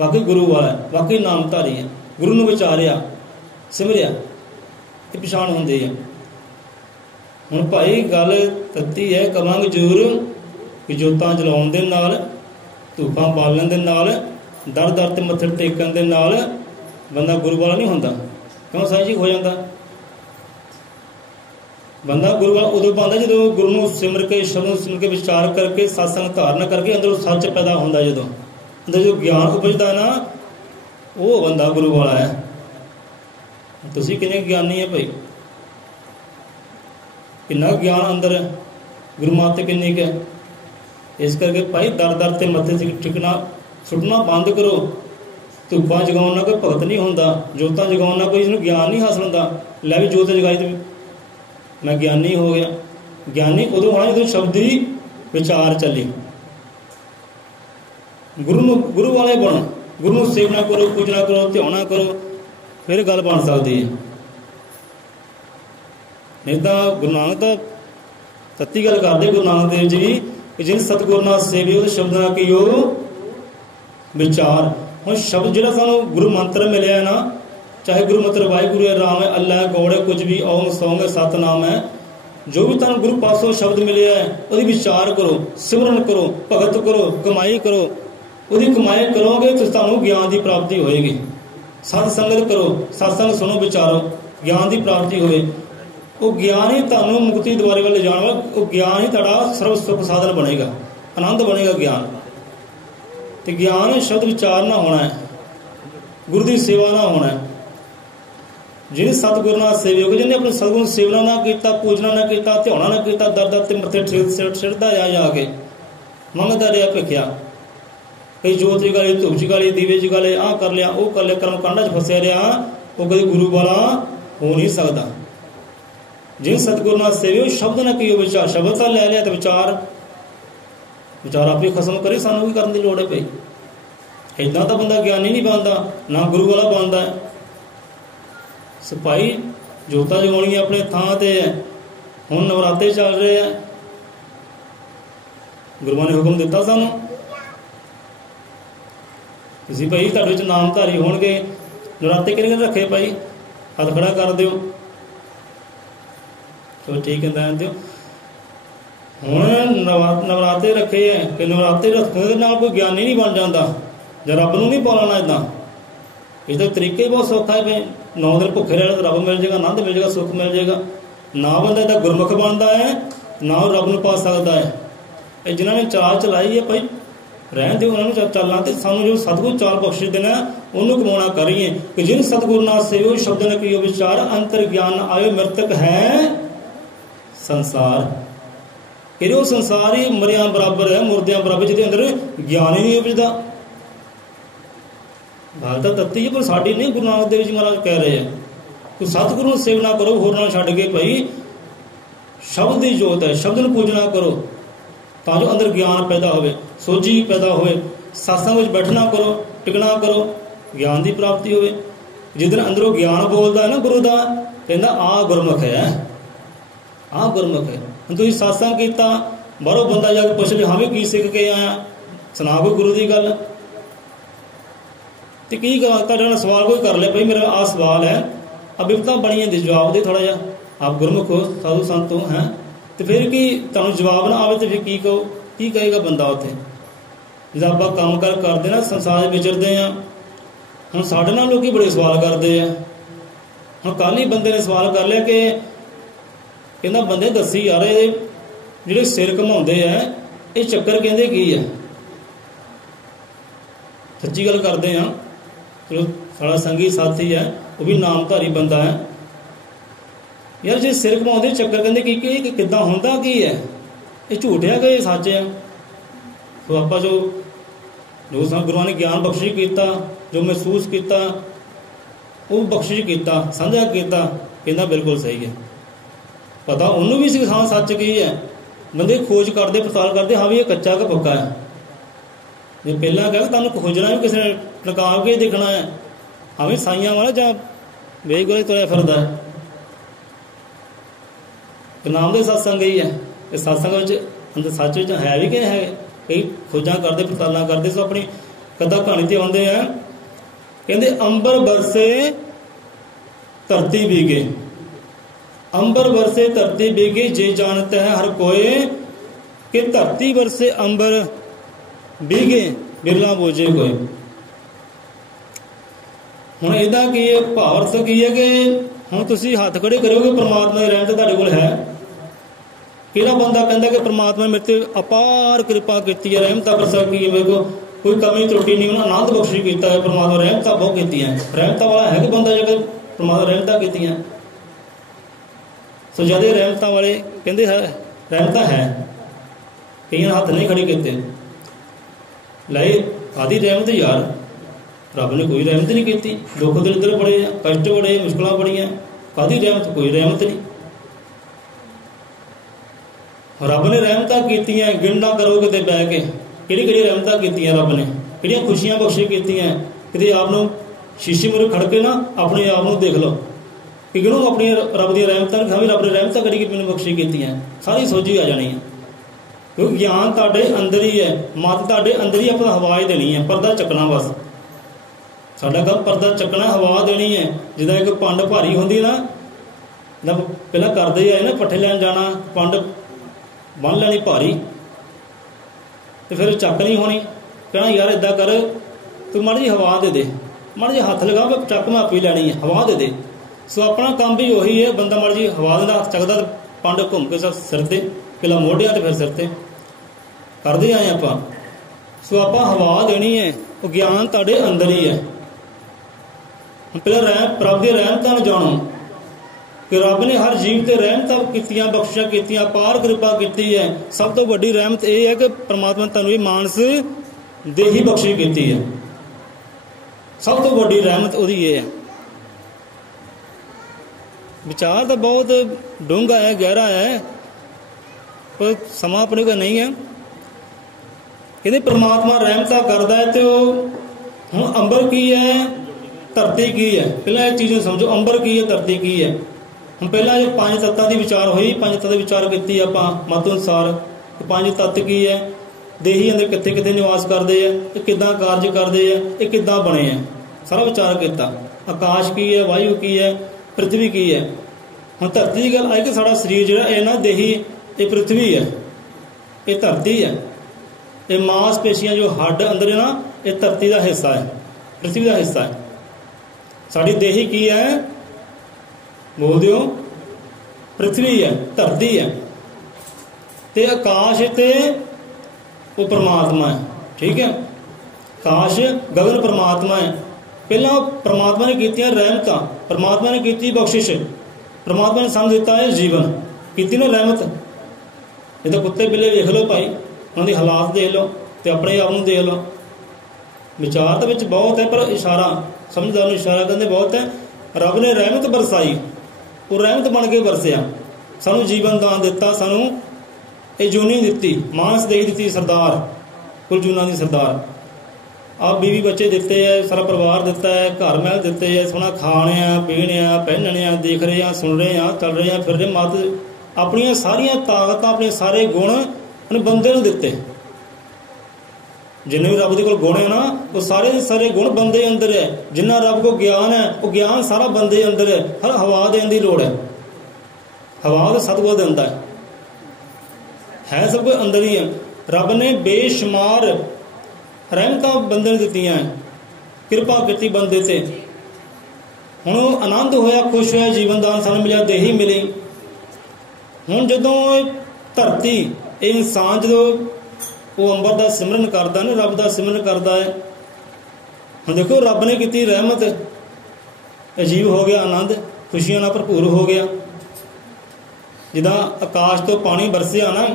वाकई गुरु वाला है, वाकई नामधारी है, गुरु नूं विचारिया सिमरिया, ये पछाण होंदी है। हुण भाई गल तत्ती है, कवांगे जरूर कि जोतां जलाउण दे नाल, धूपां बालण दे नाल, दर दर ते मत्थे टेकण दे नाल बंदा गुरु वाला नहीं होंदा। क्यों साईं जी हो जाता? बंदा गुरु वाला उदों बनदा जो गुरु नूं सिमर के, शब्द सिमर के, विचार करके, सत्संग धारण करके अंदरों सच पैदा होंदा, जो अंदर जो ज्ञान उपजदा है ना, वो बंदा गुरु वाला है। तुसीं किन्ने ज्ञानी है भाई? किन्ना ज्ञान अंदर है, गुरु माते किन्नी है। इस करके भाई दर दर ते मत्थे ते टिकना सुटना बंद करो। धूपां जगाउण नाल कोई भगत नहीं होंदा, जोतां जगाउण नाल कोई इसनूं ज्ञान नहीं हासिल होंदा। लै भी जोत जगाई तो मैं ज्ञानी हो गया। ज्ञानी उदों होना जो शब्द ही विचार चली। गुरु वाले बनो, गुरु नूं सेवना करो, पूजना करो, ध्याना करो, फिर गल बन सकती है। नहीं तो गुरु नानक तो सत्ती गल करते गुरु नानक देव जी कि जिन सतगुर नाल सेवियो शब्द ना कीओ विचार। हुण शब्द जिहड़ा सानूं गुरु मंत्र मिलिया है ना, चाहे गुरु मंत्र वाहिगुरू है, राम है, अल्लाह है, गौड़ है, कुछ भी ओम सौंग है, सतनाम है, जो भी तुहानूं गुरु पासों शब्द मिले है उसदी विचार करो, सिमरन करो, भगत करो, कमाई करो। उसदी कमाई करोगे तो तुहानूं ज्ञान की प्राप्ति होएगी। सत्संगत करो, सत्संग सुनो, विचारो, ज्ञान की प्राप्ति होए। वो ज्ञान ही तुहानूं मुक्ति द्वारे वाले जाण वाला, वो ज्ञान ही तुहाडा सर्व सुख साधन बनेगा, आनंद बनेगा ज्ञान। तो ज्ञान शब्द विचार ना होना है, गुरु की सेवा ना होना है। जिन्हें सतगुरु नाल सेवियो, जिन्हें अपने सतगुरु सेवना ना किया, पूजना ना किया, ध्याना ना किया, दर दर ते मत्थे सिरदा जाके मंगता रहा भिखिया, कई जोत जगाली, धूप जगाली, दीवे जगाले, आ कर लिया, वो कर लिया, कर्म कांडा च फसिया रहा, वो कभी गुरु वाला हो नहीं सकता। जिन सतगुरु नाल सेवियो शब्द ना कियो विचार, शब्द तो लै लिया तो विचार आप ही खत्म करे, सानू भी करने की लोड़ है भाई। इदा तो बंदा ज्ञानी नहीं बनता, ना गुरु वाला बनता है। सिपाही जोतां जगाउणियां अपने थां ते है। हुण नवराते चल रहे हैं, गुरुआं ने हुक्म दिता सानू, तुसीं भाई तुहाडे विच नामधारी होणगे, नवराते किहने रखे भाई, हथ खड़ा कर दिओ, चलो ठीक है रहण दिओ। हुण नवराते रखे है कि नवराते रखने दे नाल कोई ज्ञानी नहीं बन जाता, जां रब नूं नहीं पालना। इदां इसका तरीका ही बहुत सौखा है, भाई 9 दिन भुखे रहना तो रब मिल जाएगा, आनंद मिल जाएगा, सुख मिल जाएगा। ना बंदा इदा गुरमुख बनता है, ना रब नूं पा सकता है। जिन्होंने चाल चलाई है भाई रहन दो, उन्होंने चालां ते सानूं जो सतगुरु चाल बख्श देना उन्होंने कमाना करिए कि जिन सतगुरु नाल सेवियो शब्द न कियो विचार, अंतर ज्ञान आयो मृतक है संसार। कि वो संसार ही मरिया बराबर है, मुर्दियां बराबर, जिहदे अंदर ज्ञान ही नहीं उपजदा। गल तो तत्ती है पर साडी नहीं। गुरु नानक देव जी महाराज कह रहे हैं कि सतगुरु सेवना करो, होर नाल छड्ड के भाई शब्द की जोत है, शब्द नूं पूजना करो तां जो अंदर ज्ञान पैदा होवे, सोझी पैदा होवे। सत्संग विच बैठना करो, टिकना करो, ज्ञान की प्राप्ति होवे। जिस दिन अंदरों ज्ञान बोलता है ना गुरु का, कहता आ गुरमुख है, आ गुरमुख है। हुण तुसीं सत्संग कीता, बाहरों बंदा जाके पुछ ले, हाँ भी की सिख के आया, सुना कोई गुरु की गल, तो की तुहाडे सवाल कोई कर ले भाई मेरा आ सवाल है, अबिपता बनी है, जवाब दे थोड़ा जा, आप गुरमुख हो, साधु संत हो हैं, तो फिर की तुहानूं जवाब ना आवे तो फिर की कहो, की कहेगा बंदा उत्थे। जो आप काम करते ना, संसार विचरते हैं, हम साढ़े नाल लोग बड़े सवाल करते हैं। हम कल ही बंदे ने सवाल कर लिया कि कहना बंदे दसी यार जिहड़े सिर घुमाउंदे है ये चक्कर कहंदे की है। सच्ची गल करते हैं, चलो साड़ा संगी साथी है, वो भी नामधारी बंदा है यार, जे सिर घुमाउंदे चक्कर कहंदे की किद्दां हुंदा की है, ये झूठ है कि सच है। तो आप जो गुरुआं ने ज्ञान बख्शिश किया, जो महसूस किया वो बख्शिश किया, साझा किया, कहना बिल्कुल सही है। पता उन्होंने भी सी हाँ सच की है। बंदे खोज करते, पड़ताल करते, हाँ भी ये कच्चा कि पक्का है। जो पहला कह तुम खोजना भी किसी ने नकाब के देखना है, हाँ भी साइयां वाला जा बेगुले तुरया फिरदा है। नाम दे सत्संग ही है, सत्संग अंदर सच है भी कि है, कई खोजा करते, पड़ताल करते, सो अपनी कदा कहानी से आते हैं। कहते अंबर बरसे धरती बीगे, अंबर बरसे धरती बीगे, जे जानते हैं हर कोई कि धरती बरसे अंबर बीगे, बिरला बोझे कोई। हुण इहदा की है भावर्थ की है कि हुण तुसीं हथ खड़े करोगे परमात्मा की रहमत तुहाडे कोल है। किहड़ा बंदा कहता कि परमात्मा ने मेरे ते अपार कृपा की है, रहमत बरसा की है, मेरे को कोई कमी त्रुटि नहीं, उन्होंने आनंद बख्शी किया है, परमात्मा रहमत बहुत की है। रहमत वाला है कि बंदा जगह परमात्मा रहमत की। सो ज्यादा रहमत वाले कहते है रहमत है, कई हाथ नहीं खड़े किए लाए आदि रहमत यार, रब ने कोई रहमत नहीं की। दुख दरिद्र बड़े, कष्ट बड़े, मुश्किल बड़ी, कादी रहमत, कोई रहमत नहीं। रब ने रहमत की गिन ना करोगे तो बह के, कि रहमत की रब ने, ਜਿਹੜੀਆਂ ਖੁਸ਼ੀਆਂ ਬਖਸ਼ੇ ਕੀਤੀਆਂ। ਕਿਤੇ ਆਪ ਨੂੰ ਸ਼ੀਸ਼ੇ ਮੂਹਰੇ ਖੜ ਕੇ ਨਾ ਆਪਣੇ ਆਪ ਨੂੰ ਦੇਖ ਲਓ ਕਿ ਕਿਹਨੂੰ ਆਪਣੀਆਂ ਰੱਬ ਦੀਆਂ ਰਹਿਮਤਾਂ ਵੀ ਰੱਬ ਨੇ ਰਹਿਮਤਾਂ ਕਰੀ ਮੈਨੂੰ ਬਖਸ਼ੀ ਕੀਤੀਆਂ, ਸਾਰੀ ਸੋਝੀ ਆ ਜਾਣੀ ਹੈ। ਕਿਉਂਕਿ ਗਿਆਨ ਤੁਹਾਡੇ ਅੰਦਰ ਹੀ ਹੈ, ਮੱਤ ਤੁਹਾਡੇ ਅੰਦਰ ਹੀ ਆਪਾਂ ਹਵਾਜ਼ ਦੇਣੀ ਹੈ, ਪਰਦਾ ਚੱਕਣਾ ਬਸ। ਸਾਡਾ ਕੰਮ ਪਰਦਾ ਚੱਕਣਾ, ਹਵਾ ਦੇਣੀ ਹੈ। ਜਿੱਦਾਂ ਇੱਕ ਪੰਡ ਭਾਰੀ ਹੁੰਦੀ ਨਾ, ਜਿੱਦਾਂ ਪਹਿਲਾਂ ਕਰਦੇ ਆਏ ਨਾ, ਪੱਠੇ ਲੈਣ ਜਾਣਾ, ਪੰਡ ਬੰਨ੍ਹ ਲੈਣੀ ਭਾਰੀ, ਤੇ ਫਿਰ ਚੱਕ ਨਹੀਂ ਹੋਣੀ। ਕਹਿਣਾ ਯਾਰ ਇੱਦਾਂ ਕਰ, ਤੂੰ ਮਾੜੀ ਜਿਹੀ ਹਵਾ ਦੇ, ਮਾੜੀ ਜਿਹੀ ਹੱਥ ਲਗਾ, ਚੱਕ ਮੈਂ ਆਪੇ ਲੈਣੀ ਹੈ, ਹਵਾ ਦੇ। ਸੋ ਆਪਣਾ ਕੰਮ ਵੀ ਉਹੀ ਹੈ, ਬੰਦਾ ਮਾੜੀ ਜਿਹੀ ਹਵਾ ਦਿੰਦਾ, ਹੱਥ ਚੱਕਦਾ, ਪੰਡ ਘੁੰਮ ਕੇ ਸਿਰ ਤੇ, ਪਹਿਲਾਂ ਮੋਢਿਆਂ ਤੇ ਫਿਰ ਸਿਰ ਤੇ ਕਰਦੇ ਆਏ ਆਪਾਂ। ਸੋ ਆਪਾਂ ਹਵਾ ਦੇਣੀ ਹੈ, ਉਹ ਗਿਆਨ ਤੁਹਾਡੇ ਅੰਦਰ ਹੀ ਹੈ। ਪਹਿਲਾਂ ਰੱਬ ਦੀਆਂ ਰਹਿਮਤਾਂ ਨੂੰ ਜਾਣੋ ਕਿ ਰੱਬ ਨੇ ਹਰ ਜੀਵ ਤੇ ਰਹਿਮਤਾਂ ਕੀਤੀਆਂ, ਬਖਸ਼ਿਸ਼ਾਂ ਕੀਤੀਆਂ, ਅਪਾਰ ਕਿਰਪਾ ਕੀਤੀ ਹੈ। ਸਭ ਤੋਂ ਵੱਡੀ ਰਹਿਮਤ ਇਹ ਹੈ ਕਿ ਪਰਮਾਤਮਾ ਨੇ ਤੁਹਾਨੂੰ ਇਹ ਮਾਨਸ ਦੇਹੀ ਬਖਸ਼ਿਸ਼ ਕੀਤੀ ਹੈ। ਸਭ ਤੋਂ ਵੱਡੀ ਰਹਿਮਤ ਉਹਦੀ ਇਹ ਹੈ। ਵਿਚਾਰ ਤਾਂ ਬਹੁਤ ਡੂੰਘਾ ਹੈ, ਗਹਿਰਾ ਹੈ, ਪਰ ਸਮਾਂ ਆਪਣੇ ਕੋਲ ਨਹੀਂ ਹੈ। ਕਹਿੰਦੇ ਪਰਮਾਤਮਾ ਰਹਿਮਤਾਂ ਕਰਦਾ ਹੈ, ਤੇ ਉਹ ਹੁਣ ਅੰਬਰ ਕੀ ਹੈ, ਧਰਤੀ ਕੀ ਹੈ। ਪਹਿਲਾਂ ਇਹ ਚੀਜ਼ ਨੂੰ ਸਮਝੋ, ਅੰਬਰ ਕੀ ਹੈ, ਧਰਤੀ ਕੀ ਹੈ। ਹੁਣ ਪਹਿਲਾਂ ਇਹ ਪੰਜ ਤੱਤਾਂ ਦੀ ਵਿਚਾਰ ਹੋਈ, ਪੰਜ ਤੱਤਾਂ ਦੀ ਵਿਚਾਰ ਕੀਤੀ ਆਪਾਂ ਮਤ ਅਨੁਸਾਰ। ਪੰਜ ਤੱਤ ਕੀ ਹੈ, ਦੇਹੀ ਅੰਦਰ ਕਿੱਥੇ ਕਿੱਥੇ ਨਿਵਾਸ ਕਰਦੇ ਆ, ਇਹ ਕਿੱਦਾਂ ਕਾਰਜ ਕਰਦੇ ਆ, ਇਹ ਕਿੱਦਾਂ ਬਣੇ ਆ, ਸਾਰਾ ਵਿਚਾਰ ਕੀਤਾ। ਆਕਾਸ਼ ਕੀ ਹੈ, ਵਾਯੂ ਕੀ ਹੈ, ਪ੍ਰਿਥਵੀ ਕੀ ਹੈ। ਹੁਣ ਧਰਤੀ ਦੀ ਗੱਲ ਆਈ ਕਿ ਸਾਡਾ ਸਰੀਰ ਜਿਹੜਾ ਇਹ ਨਾ ਦੇਹੀ, ਇਹ ਪ੍ਰਿਥਵੀ ਹੈ, ਇਹ ਧਰਤੀ ਹੈ। ਇਹ ਮਾਸਪੇਸ਼ੀਆਂ ਜੋ ਹੱਡ ਅੰਦਰ ਹੈ ਨਾ, ਇਹ ਧਰਤੀ ਦਾ ਹਿੱਸਾ ਹੈ, ਪ੍ਰਿਥਵੀ ਦਾ ਹਿੱਸਾ ਹੈ। ਸਾਡੀ ਦੇਹੀ ਕੀ ਹੈ, ਬੋਲਦੇ ਹੋ, ਪ੍ਰਿਥਵੀ ਹੈ, ਧਰਤੀ ਹੈ। ਤੇ ਆਕਾਸ਼ ਤੇ ਉਹ ਪਰਮਾਤਮਾ ਹੈ, ਠੀਕ ਹੈ। ਆਕਾਸ਼ ਗਗਨ ਪਰਮਾਤਮਾ ਹੈ। ਪਹਿਲਾਂ ਪਰਮਾਤਮਾ ਨੇ ਕੀਤੀਆਂ ਰਹਿਮਤਾਂ, ਪਰਮਾਤਮਾ ਨੇ ਕੀਤੀ ਬਖਸ਼ਿਸ਼, ਪਰਮਾਤਮਾ ਨੇ ਸਾਨੂੰ ਦਿੱਤਾ ਹੈ ਜੀਵਨ, ਕੀਤੀ ਨਾ ਰਹਿਮਤ। ਇਹ ਤਾਂ ਕੁੱਤੇ ਬਿੱਲੇ ਵੇਖ ਲਓ ਭਾਈ, ਉਹਨਾਂ ਦੇ ਹਾਲਾਤ ਦੇਖ ਲਓ ਤੇ ਆਪਣੇ ਆਪ ਨੂੰ ਦੇਖ ਲਓ। ਵਿਚਾਰ ਤਾਂ ਵਿੱਚ ਬਹੁਤ ਹੈ, ਪਰ ਇਸ਼ਾਰਾ ਸਮਝਦਾਰ ਨੂੰ ਇਸ਼ਾਰਾ ਕਹਿੰਦੇ ਬਹੁਤ ਹੈ। ਰੱਬ ਨੇ ਰਹਿਮਤ ਬਰਸਾਈ, ਉਹ ਰਹਿਮਤ ਬਣ ਕੇ ਵਰਸਿਆ, ਸਾਨੂੰ ਜੀਵਨ ਦਾਨ ਦਿੱਤਾ, ਸਾਨੂੰ ਇਹ ਜੂਨੀ ਦਿੱਤੀ, ਮਾਨਸ ਦੇਹੀ ਦਿੱਤੀ, ਸਰਦਾਰ ਕੁਲਜੂਨਾ ਦੀ ਸਰਦਾਰ। ਆਪ ਬੀਵੀ ਬੱਚੇ ਦਿੱਤੇ ਹੈ, ਸਾਰਾ ਪਰਿਵਾਰ ਦਿੱਤਾ ਹੈ, ਘਰ ਮਹਿਲ ਦਿੱਤੇ ਹੈ, ਸੋਹਣਾ ਖਾਣਿਆ ਪੀਣਿਆ ਪਹਿਨਣਿਆ, ਦੇਖ ਰਹੇ ਹਾਂ, ਸੁਣ ਰਹੇ ਹਾਂ, ਚੱਲ ਰਹੇ ਹਾਂ, ਫਿਰ ਰਹੇ। ਮਤ ਆਪਣੀਆਂ ਸਾਰੀਆਂ ਤਾਕਤਾਂ, ਆਪਣੇ ਸਾਰੇ ਗੁਣ ਉਹਨੇ ਬੰਦੇ ਨੂੰ ਦਿੱਤੇ। ਜਿੰਨੇ ਵੀ ਰੱਬ ਦੇ ਕੋਲ ਗੁਣ ਹੈ ਨਾ, ਉਹ ਸਾਰੇ ਦੇ ਸਾਰੇ ਗੁਣ ਬੰਦੇ ਅੰਦਰ ਹੈ। ਜਿੰਨਾ ਰੱਬ ਕੋਲ ਗਿਆਨ ਹੈ, ਉਹ ਗਿਆਨ ਸਾਰਾ ਬੰਦੇ ਅੰਦਰ ਹੈ। ਹਰ ਹਵਾ ਦੇਣ ਦੀ ਲੋੜ ਹੈ, ਹਵਾ ਤਾਂ ਸਤਿਗੁਰ ਦਿੰਦਾ ਹੈ, ਸਭ ਕੁਝ ਅੰਦਰ ਹੀ ਹੈ। ਰੱਬ ਨੇ ਬੇਸ਼ੁਮਾਰ ਰਹਿਮਤਾਂ ਬੰਦੇ ਨੂੰ ਦਿੱਤੀਆਂ, ਕਿਰਪਾ ਕੀਤੀ ਬੰਦੇ ਤੇ। ਹੁਣ ਉਹ ਆਨੰਦ ਹੋਇਆ, ਖੁਸ਼ ਹੋਇਆ, ਜੀਵਨ ਦਾਨ ਸਾਨੂੰ ਮਿਲਿਆ, ਦੇਹੀ ਮਿਲੀ। ਹੁਣ ਜਦੋਂ ਧਰਤੀ, ਇਹ ਇਨਸਾਨ ਜਦੋਂ ਉਹ ਅੰਬਰ ਦਾ ਸਿਮਰਨ ਕਰਦਾ ਨਾ, ਰੱਬ ਦਾ ਸਿਮਰਨ ਕਰਦਾ ਹੈ। ਹੁਣ ਦੇਖੋ ਰੱਬ ਨੇ ਕੀਤੀ ਰਹਿਮਤ, ਅਜੀਬ ਹੋ ਗਿਆ, ਆਨੰਦ ਖੁਸ਼ੀਆਂ ਨਾਲ ਭਰਪੂਰ ਹੋ ਗਿਆ। ਜਿੱਦਾਂ ਆਕਾਸ਼ ਤੋਂ ਪਾਣੀ ਬਰਸਿਆ ਨਾ,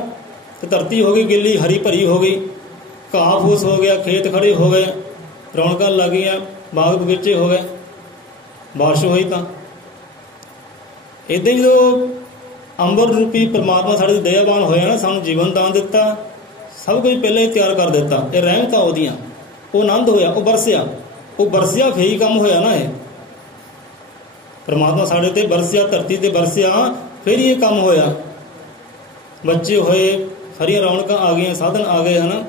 ਤੇ ਧਰਤੀ ਹੋ ਗਈ ਗਿੱਲੀ, ਹਰੀ ਭਰੀ ਹੋ ਗਈ, ਘਾਹ ਫੂਸ ਹੋ ਗਿਆ, ਖੇਤ ਖੜੇ ਹੋ ਗਏ, ਰੌਣਕਾਂ ਲੱਗ ਗਈਆਂ, ਬਾਗ ਬਗੀਚੇ ਹੋ ਗਏ, ਬਾਰਿਸ਼ ਹੋਈ। ਤਾਂ ਇੱਦਾਂ ਹੀ ਜਦੋਂ ਅੰਬਰ ਰੂਪੀ ਪਰਮਾਤਮਾ ਸਾਡੇ ਦਇਆਵਾਨ ਹੋਇਆ ਨਾ, ਸਾਨੂੰ ਜੀਵਨ ਦਾਨ ਦਿੱਤਾ, ਸਭ ਕੁਝ ਪਹਿਲਾਂ ਹੀ ਤਿਆਰ ਕਰ ਦਿੱਤਾ। ਇਹ ਰਹਿਮਤਾਂ ਉਹਦੀਆਂ, ਉਹ ਆਨੰਦ ਹੋਇਆ, ਉਹ ਬਰਸਿਆ, ਫਿਰ ਹੀ ਕੰਮ ਹੋਇਆ ਨਾ। ਇਹ ਪਰਮਾਤਮਾ ਸਾਡੇ ਤੇ ਬਰਸਿਆ, ਧਰਤੀ ਤੇ ਬਰਸਿਆ, ਫਿਰ ਹੀ ਇਹ ਕੰਮ ਹੋਇਆ। ਬੱਚੇ ਹੋਏ, ਸਾਰੀਆਂ ਰੌਣਕਾਂ ਆ ਗਈਆਂ, ਸਾਧਨ ਆ ਗਏ, ਹਨਾ,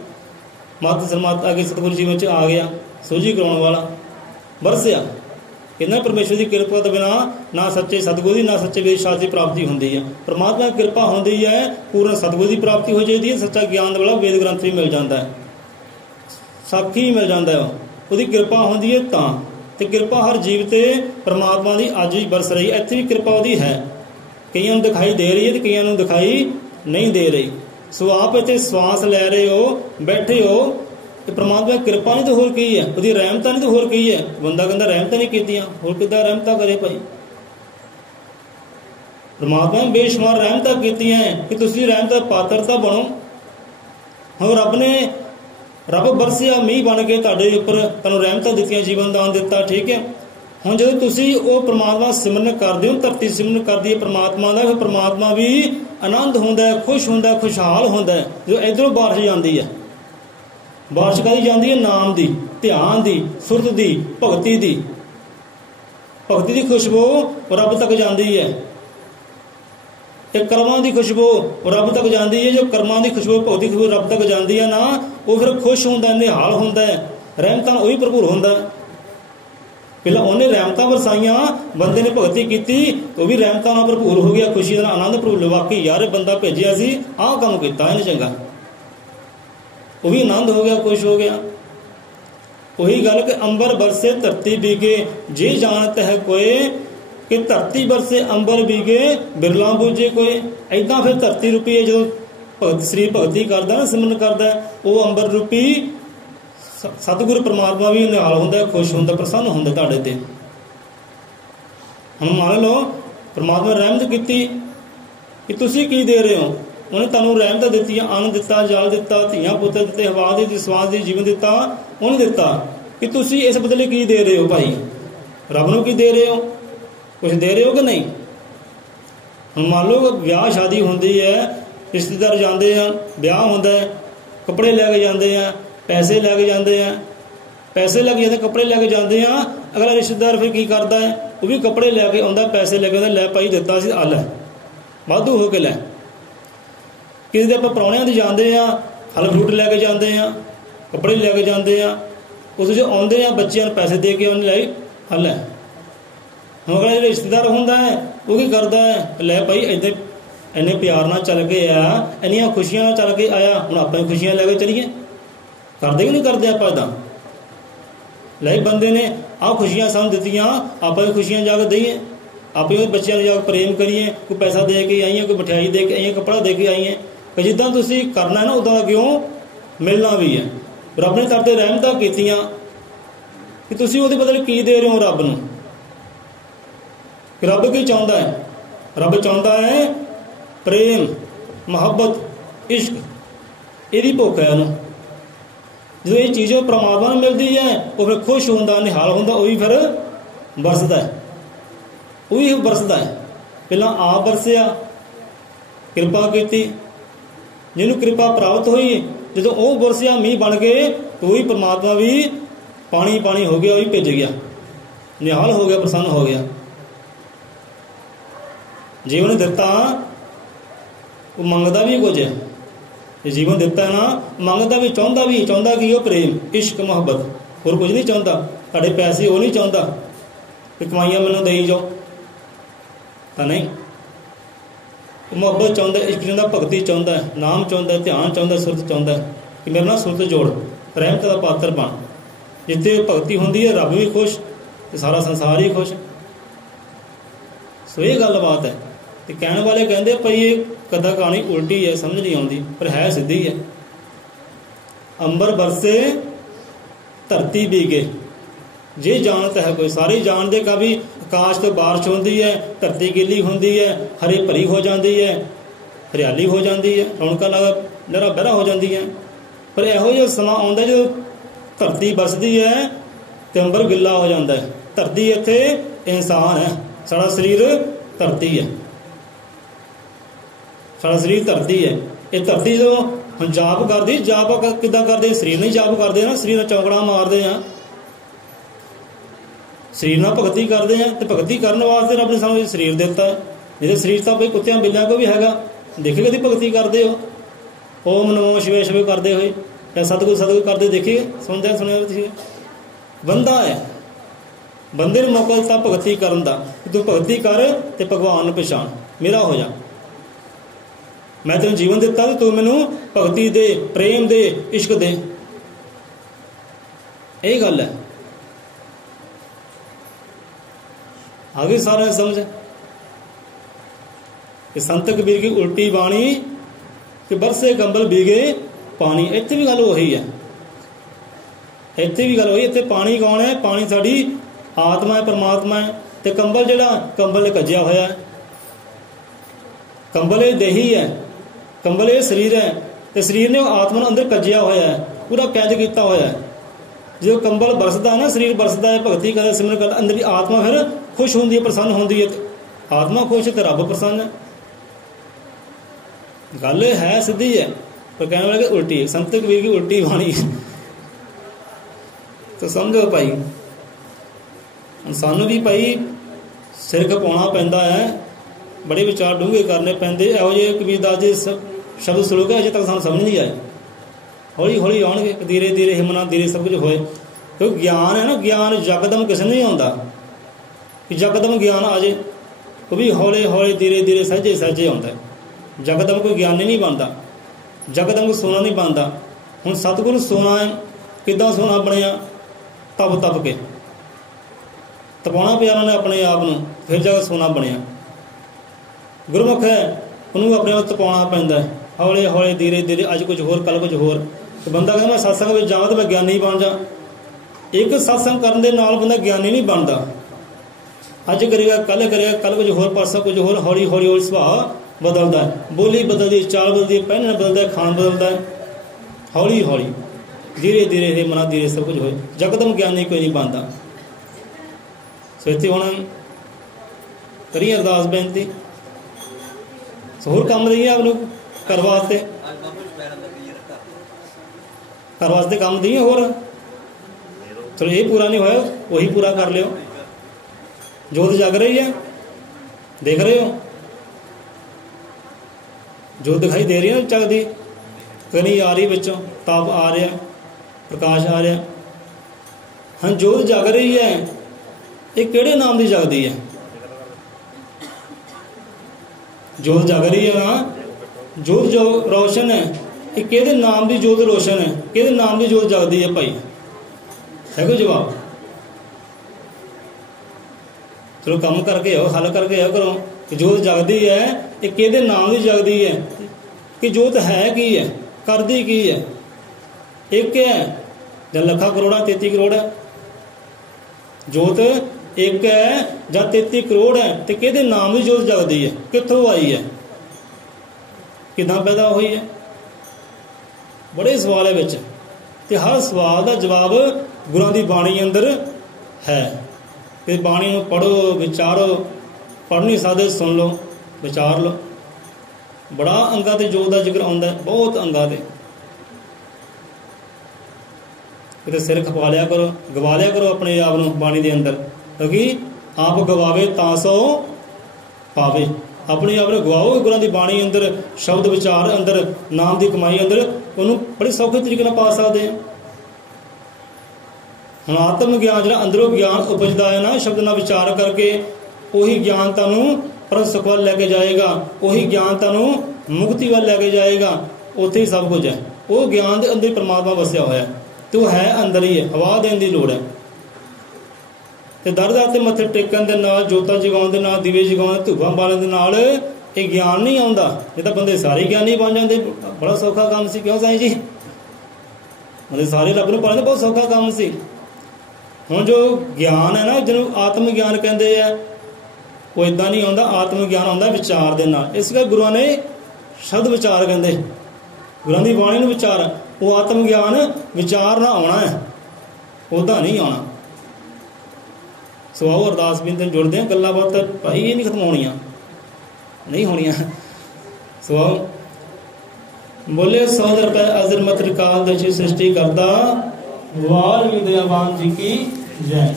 ਮੱਤ ਸਰਮੱਤ ਆ ਗਈ, ਸਤਿਗੁਰੂ ਜੀਵਨ ਚ ਆ ਗਿਆ, ਸੋਝੀ ਕਰਾਉਣ ਵਾਲਾ ਬਰਸਿਆ। ਇਹਨਾਂ ਪਰਮੇਸ਼ਰ ਦੀ ਕਿਰਪਾ ਤੋਂ ਬਿਨਾਂ ਨਾ ਸੱਚੇ ਸਤਿਗੁਰੂ ਦੀ, ਨਾ ਸੱਚੇ ਵੇਦ ਸ਼ਾਸਤਰ ਦੀ ਪ੍ਰਾਪਤੀ ਹੁੰਦੀ ਹੈ। ਪਰਮਾਤਮਾ ਦੀ ਕਿਰਪਾ ਹੁੰਦੀ ਹੈ, ਪੂਰਨ ਸਤਿਗੁਰੂ ਦੀ ਪ੍ਰਾਪਤੀ ਹੋ ਜਾਂਦੀ ਹੈ, ਸੱਚਾ ਗਿਆਨ ਵਾਲਾ ਵੇਦ ਗ੍ਰੰਥ ਵੀ ਮਿਲ ਜਾਂਦਾ ਹੈ, ਸਾਖੀ ਮਿਲ ਜਾਂਦਾ ਹੈ, ਉਹਦੀ ਕਿਰਪਾ ਹੁੰਦੀ ਹੈ ਤਾਂ। ਤੇ ਕਿਰਪਾ ਹਰ ਜੀਵ ਤੇ ਪਰਮਾਤਮਾ ਦੀ ਅੱਜ ਵੀ ਬਰਸ ਰਹੀ ਹੈ। ਇੱਥੇ ਵੀ ਕਿਰਪਾ ਉਹਦੀ ਹੈ, ਕਈਆਂ ਨੂੰ ਦਿਖਾਈ ਦੇ ਰਹੀ ਹੈ ਤੇ ਕਈਆਂ ਨੂੰ ਦਿਖਾਈ ਨਹੀਂ ਦੇ ਰਹੀ। ਸੋ ਆਪ ਇੱਥੇ ਸਵਾਸ ਲੈ ਰਹੇ ਹੋ, ਬੈਠੇ ਹੋ, ਤੇ ਪਰਮਾਤਮਾ ਦੀ ਕਿਰਪਾ ਨਹੀਂ ਤਾਂ ਹੋਰ ਕੀ ਹੈ, ਉਹਦੀ ਰਹਿਮਤਾਂ ਨਹੀਂ ਤਾਂ ਹੋਰ ਕੀ ਹੈ। ਬੰਦਾ ਕਹਿੰਦਾ ਰਹਿਮਤਾਂ ਨਹੀਂ ਕੀਤੀਆਂ, ਹੋਰ ਕਿੱਦਾਂ ਰਹਿਮਤਾਂ ਕਰੇ ਭਾਈ। ਪਰਮਾਤਮਾ ਨੇ ਬੇਸ਼ੁਮਾਰ ਰਹਿਮਤਾਂ ਕੀਤੀਆਂ ਕਿ ਤੁਸੀਂ ਰਹਿਮਤਾਂ ਪਾਤਰਤਾ ਬਣੋ। ਹੁਣ ਰੱਬ ਬਰਸਿਆ ਮੀਂਹ ਬਣ ਕੇ ਤੁਹਾਡੇ ਉੱਪਰ, ਤੁਹਾਨੂੰ ਰਹਿਮਤਾਂ ਦਿੱਤੀਆਂ, ਜੀਵਨ ਦਾਨ ਦਿੱਤਾ, ਠੀਕ ਹੈ। ਹੁਣ ਜਦੋਂ ਤੁਸੀਂ ਉਹ ਪਰਮਾਤਮਾ ਸਿਮਰਨ ਕਰਦੇ ਹੋ, ਧਰਤੀ ਸਿਮਰਨ ਕਰਦੀ ਹੈ ਪਰਮਾਤਮਾ ਦਾ, ਫਿਰ ਪਰਮਾਤਮਾ ਵੀ ਆਨੰਦ ਹੁੰਦਾ ਹੈ, ਖੁਸ਼ ਹੁੰਦਾ, ਖੁਸ਼ਹਾਲ ਹੁੰਦਾ ਹੈ। ਜਦੋਂ ਇੱਧਰੋਂ ਬਾਰਿਸ਼ ਜਾਂਦੀ ਹੈ, ਬਾਰਿਸ਼ ਕਾਹਦੀ ਜਾਂਦੀ ਹੈ? ਨਾਮ ਦੀ, ਧਿਆਨ ਦੀ, ਸੁਰਤ ਦੀ, ਭਗਤੀ ਦੀ। ਭਗਤੀ ਦੀ ਖੁਸ਼ਬੂ ਰੱਬ ਤੱਕ ਜਾਂਦੀ ਹੈ। ਤੇ ਕਰਮਾਂ ਦੀ ਖੁਸ਼ਬੂ ਰੱਬ ਤੱਕ ਜਾਂਦੀ ਹੈ। ਜੋ ਕਰਮਾਂ ਦੀ ਖੁਸ਼ਬੂ, ਭਗਤੀ ਦੀ ਖੁਸ਼ਬੂ ਰੱਬ ਤੱਕ ਜਾਂਦੀ ਹੈ ਨਾ, ਉਹ ਫਿਰ ਖੁਸ਼ ਹੁੰਦਾ, ਨਿਹਾਲ ਹੁੰਦਾ, ਰਹਿਮਤਾਂ ਉਹੀ ਭਰਪੂਰ ਹੁੰਦਾ। ਪਹਿਲਾਂ ਉਹਨੇ ਰਹਿਮਤਾਂ ਵਰਸਾਈਆਂ, ਬੰਦੇ ਨੇ ਭਗਤੀ ਕੀਤੀ, ਉਹ ਵੀ ਰਹਿਮਤਾਂ ਨਾਲ ਭਰਪੂਰ ਹੋ ਗਿਆ, ਖੁਸ਼ੀ ਨਾਲ, ਆਨੰਦ ਭਰਪੂਰ। ਵਾਕਈ ਯਾਰ ਇਹ ਬੰਦਾ ਭੇਜਿਆ ਸੀ, ਆਹ ਕੰਮ ਕੀਤਾ ਇਹਨੇ ਚੰਗਾ, ਉਹ ਵੀ ਆਨੰਦ ਹੋ ਗਿਆ, ਖੁਸ਼ ਹੋ ਗਿਆ। ਉਹੀ ਗੱਲ ਕਿ ਅੰਬਰ ਬਰਸੇ ਧਰਤੀ ਬੀਗੇ ਜੇ ਜਾਣਤ ਹੈ ਕੋਏ, ਕਿ ਧਰਤੀ ਬਰਸੇ ਅੰਬਰ ਬੀਗੇ ਬਿਰਲਾ ਬੂਝੇ ਕੋਏ। ਏਦਾਂ ਫਿਰ ਧਰਤੀ ਰੂਪੀ ਹੈ, ਜਦੋਂ ਭਗਤ ਸਰੀਰ ਭਗਤੀ ਕਰਦਾ ਨਾ, ਸਿਮਰਨ ਕਰਦਾ, ਉਹ ਅੰਬਰ ਰੂਪੀ ਸਤਿਗੁਰੂ ਪਰਮਾਤਮਾ ਵੀ ਨਿਹਾਲ ਹੁੰਦਾ, ਖੁਸ਼ ਹੁੰਦਾ, ਪ੍ਰਸੰਨ ਹੁੰਦਾ ਤੁਹਾਡੇ ਤੇ। ਹੁਣ ਮੰਨ ਲਓ ਪਰਮਾਤਮਾ ਨੇ ਰਹਿਮਤ ਕੀਤੀ ਕਿ ਤੁਸੀਂ ਕੀ ਦੇ ਰਹੇ ਹੋ? ਉਹਨੇ ਤੁਹਾਨੂੰ ਰਹਿਮਤਾਂ ਦਿੱਤੀਆਂ, ਅੰਨ ਦਿੱਤਾ, ਜਲ ਦਿੱਤਾ, ਧੀਆਂ ਪੁੱਤਰ ਦਿੱਤੇ, ਹਵਾ ਦੇ ਸਵਾਸ ਦੇ ਜੀਵਨ ਦਿੱਤਾ, ਉਹਨੇ ਦਿੱਤਾ। ਕਿ ਤੁਸੀਂ ਇਸ ਬਦਲੇ ਕੀ ਦੇ ਰਹੇ ਹੋ ਭਾਈ? ਰੱਬ ਨੂੰ ਕੀ ਦੇ ਰਹੇ ਹੋ? ਕੁਛ ਦੇ ਰਹੇ ਹੋ ਕਿ ਨਹੀਂ? ਹੁਣ ਮੰਨ ਲਓ ਵਿਆਹ ਸ਼ਾਦੀ ਹੁੰਦੀ ਹੈ, ਰਿਸ਼ਤੇਦਾਰ ਜਾਂਦੇ ਆ, ਵਿਆਹ ਹੁੰਦਾ, ਕੱਪੜੇ ਲੈ ਕੇ ਜਾਂਦੇ ਆ, ਪੈਸੇ ਲੈ ਕੇ ਜਾਂਦੇ ਆ, ਪੈਸੇ ਲੈ ਕੇ ਜਾਂਦੇ, ਕੱਪੜੇ ਲੈ ਕੇ ਜਾਂਦੇ ਆ। ਅਗਲਾ ਰਿਸ਼ਤੇਦਾਰ ਫਿਰ ਕੀ ਕਰਦਾ ਹੈ? ਉਹ ਵੀ ਕੱਪੜੇ ਲੈ ਕੇ ਆਉਂਦਾ, ਪੈਸੇ ਲੈ ਕੇ ਆਉਂਦਾ, ਲੈ ਭਾਈ ਦਿੱਤਾ ਸੀ, ਆ ਲੈ, ਵਾਧੂ ਹੋ ਕੇ ਲੈ। ਕਿਸੇ ਦੇ ਆਪਾਂ ਪ੍ਰਾਹੁਣਿਆਂ ਦੀ ਜਾਂਦੇ ਆ, ਫਲ ਫਰੂਟ ਲੈ ਕੇ ਜਾਂਦੇ ਆ, ਕੱਪੜੇ ਲੈ ਕੇ ਜਾਂਦੇ ਆ, ਉਸ 'ਚ ਆਉਂਦੇ ਆ, ਬੱਚਿਆਂ ਨੂੰ ਪੈਸੇ ਦੇ ਕੇ ਉਹਨੇ ਲੈ ਆ ਲੈ। ਹੁਣ ਅਗਲਾ ਜਿਹੜਾ ਰਿਸ਼ਤੇਦਾਰ ਹੁੰਦਾ ਹੈ, ਉਹ ਕੀ ਕਰਦਾ ਹੈ? ਲੈ ਭਾਈ ਇੱਦਾਂ ਇੰਨੇ ਪਿਆਰ ਨਾਲ ਚੱਲ ਕੇ ਆਇਆ, ਇੰਨੀਆਂ ਖੁਸ਼ੀਆਂ ਨਾਲ ਚੱਲ ਕੇ ਆਇਆ, ਹੁਣ ਆਪਾਂ ਖੁਸ਼ੀਆਂ ਲੈ ਕੇ ਚਲੀਏ। ਕਰਦੇ ਕਿ ਨਹੀਂ ਕਰਦੇ ਆਪਾਂ ਇੱਦਾਂ? ਲੈ ਬੰਦੇ ਨੇ ਆਹ ਖੁਸ਼ੀਆਂ ਸਾਨੂੰ ਦਿੱਤੀਆਂ, ਆਪਾਂ ਵੀ ਖੁਸ਼ੀਆਂ ਜਾ ਕੇ ਦਈਏ, ਆਪੇ ਉਹ ਬੱਚਿਆਂ ਨੂੰ ਜਾ ਕੇ ਪ੍ਰੇਮ ਕਰੀਏ। ਕੋਈ ਪੈਸਾ ਦੇ ਕੇ ਆਈਏ, ਕੋਈ ਮਠਿਆਈ ਦੇ ਕੇ ਆਈਏ, ਕੱਪੜਾ ਦੇ ਕੇ ਆਈਏ। ਕਿ ਜਿੱਦਾਂ ਤੁਸੀਂ ਕਰਨਾ ਨਾ, ਉੱਦਾਂ ਕਿਉਂ ਮਿਲਣਾ ਵੀ ਹੈ। ਰੱਬ ਨੇ ਤੁਹਾਡੇ ਰਹਿਮਤਾਂ ਕੀਤੀਆਂ, ਕਿ ਤੁਸੀਂ ਉਹਦੇ ਬਦਲੇ ਕੀ ਦੇ ਰਹੇ ਹੋ ਰੱਬ ਨੂੰ? ਰੱਬ ਕੀ ਚਾਹੁੰਦਾ ਹੈ? ਰੱਬ ਚਾਹੁੰਦਾ ਹੈ ਪ੍ਰੇਮ, ਮੁਹੱਬਤ, ਇਸ਼ਕ, ਇਹਦੀ ਭੁੱਖ ਹੈ ਉਹਨੂੰ। ਜਦੋਂ ਇਹ ਚੀਜ਼ ਪਰਮਾਤਮਾ ਨੂੰ ਮਿਲਦੀ ਹੈ, ਉਹ ਫਿਰ ਖੁਸ਼ ਹੁੰਦਾ, ਨਿਹਾਲ ਹੁੰਦਾ, ਉਹ ਵੀ ਫਿਰ ਵਰਸਦਾ ਹੈ, ਉਹ ਵੀ ਵਰਸਦਾ ਹੈ। ਪਹਿਲਾਂ ਆਪ ਵਰਸਿਆ, ਕਿਰਪਾ ਕੀਤੀ, ਜਿਹਨੂੰ ਕਿਰਪਾ ਪ੍ਰਾਪਤ ਹੋਈ, ਜਦੋਂ ਉਹ ਵਰਸਿਆ, ਮੀਂਹ ਬਣ ਗਏ, ਤਾਂ ਉਹੀ ਪਰਮਾਤਮਾ ਵੀ ਪਾਣੀ ਪਾਣੀ ਹੋ ਗਿਆ, ਉਹ ਵੀ ਭਿੱਜ ਗਿਆ, ਨਿਹਾਲ ਹੋ ਗਿਆ, ਪ੍ਰਸੰਨ ਹੋ ਗਿਆ। ਜੀਵਨ ਦਿੱਤਾ, ਉਹ ਮੰਗਦਾ ਵੀ ਕੁਝ ਹੈ। ਜੇ ਜੀਵਨ ਦਿੱਤਾ ਨਾ, ਮੰਗਦਾ ਵੀ, ਚਾਹੁੰਦਾ ਵੀ, ਚਾਹੁੰਦਾ ਕੀ? ਉਹ ਪ੍ਰੇਮ, ਇਸ਼ਕ, ਮੁਹੱਬਤ, ਹੋਰ ਕੁਝ ਨਹੀਂ ਚਾਹੁੰਦਾ। ਤੁਹਾਡੇ ਪੈਸੇ ਉਹ ਨਹੀਂ ਚਾਹੁੰਦਾ ਕਿ ਕਮਾਈਆਂ ਮੈਨੂੰ ਦੇਈ ਜਾਓ, ਤਾਂ ਨਹੀਂ। ਉਹ ਮੁਹੱਬਤ ਚਾਹੁੰਦਾ, ਇਸ਼ਕ ਚਾਹੁੰਦਾ, ਭਗਤੀ ਚਾਹੁੰਦਾ, ਨਾਮ ਚਾਹੁੰਦਾ, ਧਿਆਨ ਚਾਹੁੰਦਾ, ਸੁਰਤ ਚਾਹੁੰਦਾ ਕਿ ਮੇਰੇ ਨਾਲ ਸੁਰਤ ਜੋੜ, ਰਹਿਮਤ ਦਾ ਪਾਤਰ ਬਣ। ਜਿੱਥੇ ਭਗਤੀ ਹੁੰਦੀ ਹੈ, ਰੱਬ ਵੀ ਖੁਸ਼ ਤੇ ਸਾਰਾ ਸੰਸਾਰ ਹੀ ਖੁਸ਼। ਸੋ ਇਹ ਗੱਲਬਾਤ ਹੈ। ਤੇ ਕਹਿਣ ਵਾਲੇ ਕਹਿੰਦੇ ਭਾਈ ਇਹ ਕਦਾ ਕਹਾਣੀ ਉਲਟੀ ਹੈ, ਸਮਝ ਨਹੀਂ ਆਉਂਦੀ, ਪਰ ਹੈ ਸਿੱਧੀ ਹੈ। ਅੰਬਰ ਬਰਸੇ ਧਰਤੀ ਬੀਗੇ ਜੇ ਜਾਣਤ ਹੈ ਕੋਈ। ਸਾਰੇ ਜਾਣਦੇ ਕਾ ਵੀ ਆਕਾਸ਼ ਤੋਂ ਬਾਰਿਸ਼ ਹੁੰਦੀ ਹੈ, ਧਰਤੀ ਗਿੱਲੀ ਹੁੰਦੀ ਹੈ, ਹਰੇ ਭਰੀ ਹੋ ਜਾਂਦੀ ਹੈ, ਹਰਿਆਲੀ ਹੋ ਜਾਂਦੀ ਹੈ, ਰੌਣਕਾਂ ਲਹਿਰਾ ਬਹਿਰਾ ਹੋ ਜਾਂਦੀ ਹੈ। ਪਰ ਇਹੋ ਜਿਹਾ ਸਮਾਂ ਆਉਂਦਾ ਜਦੋਂ ਧਰਤੀ ਬਰਸਦੀ ਹੈ ਤੇ ਅੰਬਰ ਗਿੱਲਾ ਹੋ ਜਾਂਦਾ ਹੈ। ਧਰਤੀ ਇੱਥੇ ਇਨਸਾਨ ਹੈ, ਸਾਡਾ ਸਰੀਰ ਧਰਤੀ ਹੈ, ਸਾਡਾ ਸਰੀਰ ਧਰਤੀ ਹੈ। ਇਹ ਧਰਤੀ ਜਦੋਂ ਹੁਣ ਜਾਪ ਕਰਦੀ, ਜਾਪ ਕਿੱਦਾਂ ਕਰਦੇ? ਸਰੀਰ ਨਹੀਂ ਜਾਪ ਕਰਦੇ ਨਾ, ਸਰੀਰ ਨਾਲ ਚੌਂਕੜਾ ਮਾਰਦੇ ਆ, ਸਰੀਰ ਨਾਲ ਭਗਤੀ ਕਰਦੇ ਆ। ਤੇ ਭਗਤੀ ਕਰਨ ਵਾਸਤੇ ਰੱਬ ਨੇ ਸਾਨੂੰ ਸਰੀਰ ਦਿੱਤਾ। ਜਿਹਦੇ ਸਰੀਰ ਤਾਂ ਬਈ ਕੁੱਤਿਆਂ ਬਿੱਲਿਆਂ ਕੋਲ ਵੀ ਹੈਗਾ। ਦੇਖੇ ਕਦੀ ਭਗਤੀ ਕਰਦੇ ਹੋ? ਓਮ ਨਮੋ ਸ਼ਿਵੇ ਸ਼ਿਵੇ ਕਰਦੇ ਹੋਏ, ਜਾਂ ਸਤਿਗੁਰ ਕਰਦੇ ਦੇਖੀਏ, ਸੁਣਦੇ ਸੁਣਿਆ ਤੁਸੀਂ? ਬੰਦਾ ਹੈ, ਬੰਦੇ ਨੂੰ ਮੌਕਾ ਦਿੱਤਾ ਭਗਤੀ ਕਰਨ ਦਾ। ਤੂੰ ਭਗਤੀ ਕਰ ਤੇ ਭਗਵਾਨ ਨੂੰ ਪਛਾਣ, ਮੇਰਾ ਹੋ ਜਾ। ਮੈਂ ਤੈਨੂੰ ਜੀਵਨ ਦਿੱਤਾ ਤੇ ਤੂੰ ਮੈਨੂੰ ਭਗਤੀ ਦੇ, ਪ੍ਰੇਮ ਦੇ, ਇਸ਼ਕ ਦੇ। ਇਹ ਗੱਲ ਹੈ। ਆ ਗਈ ਸਾਰਿਆਂ ਸਮਝ ਕਿ ਸੰਤ ਕਬੀਰ ਕੀ ਉਲਟੀ ਬਾਣੀ ਕਿ ਬਰਸੇ ਕੰਬਲ ਭੀਗੇ ਪਾਣੀ। ਇੱਥੇ ਵੀ ਗੱਲ ਉਹੀ ਹੈ, ਇੱਥੇ ਵੀ ਗੱਲ ਉਹੀ। ਇੱਥੇ ਪਾਣੀ ਕੌਣ ਹੈ? ਪਾਣੀ ਸਾਡੀ ਆਤਮਾ ਹੈ, ਪਰਮਾਤਮਾ ਹੈ। ਤੇ ਕੰਬਲ ਜਿਹੜਾ, ਕੰਬਲ ਨੇ ਕੱਜਿਆ ਹੋਇਆ ਹੈ। ਕੰਬਲ ਇਹ ਦੇਹੀ ਹੈ, ਕੰਬਲ ਇਹ ਸਰੀਰ ਹੈ, ਤੇ ਸਰੀਰ ਨੇ ਉਹ ਆਤਮਾ ਨੂੰ ਅੰਦਰ ਕੱਜਿਆ ਹੋਇਆ ਹੈ, ਪੂਰਾ ਕੈਦ ਕੀਤਾ ਹੋਇਆ ਹੈ। ਜਦੋਂ ਕੰਬਲ ਬਰਸਦਾ ਨਾ, ਸਰੀਰ ਬਰਸਦਾ ਹੈ, ਭਗਤੀ ਕਰਦਾ, ਸਿਮਰਨ ਕਰਦਾ, ਅੰਦਰ ਦੀ ਆਤਮਾ ਫਿਰ ਖੁਸ਼ ਹੁੰਦੀ ਹੈ, ਪ੍ਰਸੰਨ ਹੁੰਦੀ ਹੈ। ਆਤਮਾ ਖੁਸ਼ ਹੈ ਤੇ ਰੱਬ ਪ੍ਰਸੰਨ ਹੈ। ਗੱਲ ਹੈ ਸਿੱਧੀ ਹੈ, ਪਰ ਕਹਿਣ ਵਾਲੇ ਉਲਟੀ। ਸੰਤ ਕਬੀਰ ਕੀ ਉਲਟੀ ਬਾਣੀ तो समझो भाई सानू भी भाई सिर खपाउणा पैंदा है, बड़े विचार डूंघे करने पैंदे। इहो ਜਿਹੇ कबीरदास जी शब्द सुन के अजे तक सानू समझ नहीं आए, हौली हौली आउणगे, धीरे धीरे हिमना धीरे सब कुछ होए। क्योंकि ज्ञान है ना, ज्ञान यकदम किसी नहीं आउंदा कि यकदम ज्ञान आ जाए, वो भी हौले हौले धीरे धीरे सहजे सहजे आउंदा है। यकदम कोई ज्ञानी नहीं बनता, यकदम कोई सोना नहीं बनता। हुण सतगुरु सोना है, किद्दां सोना बनिया? तप तप के तपाउणा पिया उन्होंने अपने आप नूं, फिर जाके सोना बनिया। गुरमुख है, उन्होंने अपने आप तपाउणा पैंदा है, हौले हौले धीरे धीरे, अज कुछ होर कल कुछ होर। तो बंदा कहता मैं सत्संग में जावां तो मैं ज्ञानी बन जा। एक सत्संग करने दे नाल बंदा ज्ञानी नहीं बनता। अज करेगा कल कुछ होर, परसों कुछ होर, हौली हौली हौली सुभाव बदलता है, बोली बदलती, चाल बदलती, पहनना बदलता है, खान बदलता है, हौली हौली धीरे धीरे हिमना धीरे सब कुछ होए। यकदम ज्ञानी कोई नहीं बनता। सो इत्थे हुण करिए अरदास बेनती, होर काम रही है आपनूं घर वास्ते, घर वास्ते काम दी होर। चलो ये पूरा नहीं होया, वही पूरा कर लियो। जोत जग रही है, देख रहे हो, जोत दिखाई दे रही है ना जगदी, कनी आ रही बच्चों, ताप आ रहा, प्रकाश आ रहा। हाँ जोत जग रही है, ये किहड़े नाम की जगदी है? जोत जग रही है ना, जोत जो रोशन है, ये किहदे नाम की जोत रोशन है, किहदे नाम की जोत जगदी है भाई? है कोई जवाब? चलो काम करके आओ, हल करके आओ करो कि जोत जगदी है, ये किहदे नाम की जगदी है, कि जोत है की है, करदी की है? एक है या लखा करोड़ा 33 करोड़ है? जोत एक है या 33 करोड़ है? तो किहदे नाम की जोत जगदी है, कित्थों आई है, किदां पैदा हुई है? बड़े सवाल है विच, ते हर सवाल का जवाब गुरुआं दी बाणी अंदर है। कि बाणी नूं पढ़ो, विचारो, पढ़ नहीं सकते सुन लो, विचार लो। बड़ा अंगां ते जोत का जिक्र आउंदा है, बहुत अंगां ते। किते सिर खपा लिया करो, गवा लिया करो अपने आप नूं बाणी दे अंदर, क्योंकि आप गवावे तां सो पावे। अपने आप ने गवाओ गुरुआं दी बाणी अंदर, शब्द विचार अंदर, नाम की कमाई अंदर, उन्होंने बड़े सौखे तरीके नाल पा सकते हैं। हुण आत्म ज्ञान जिहड़ा अंदरों ज्ञान उपजदा है ना, शब्द नाल विचार करके, उही ज्ञान तुहानूं परम सुख वाल लैके जाएगा, उही ज्ञान तुहानूं मुक्ति वाल लैके जाएगा। उत्थे ही सब कुछ है, वो ज्ञान दे अंदर परमात्मा वसिया होया, तो है अंदर ही है, हवा देने की लोड़ है। ते दर दर ते मत्थे टेकण दे नाल, जोतां जगाउण दे नाल, दिवे जगाउण, धूपां बालण दे नाल ये ज्ञान नहीं आउंदा। ये तां बंदे सारे ज्ञानी बन जांदे, बड़ा सौखा काम सी। क्यों साईं जी? बंदे सारे रब नूं पालदे, बहुत सौखा काम सी। हुण जो ज्ञान है ना, जिन्हों आत्म ज्ञान कहते हैं, वो इदां नहीं आउंदा। आत्म ज्ञान आउंदा विचार दे नाल। इस करके गुरुआं ने शब्द विचार कहंदे, गुरुआं दी बाणी नूं विचार। वो आत्म ज्ञान विचार ना आउणा है, उदां नहीं आउणा। सो आओ अरदास बिंद जुड़ते हैं, गल्लां बातां भाई ये नहीं खत्म होणियां, नहीं होणियां। सो आओ बोले 100 रुपए अजर मत काल दशी सृष्टि करता, वाल्मीकि दयावान जी की जय।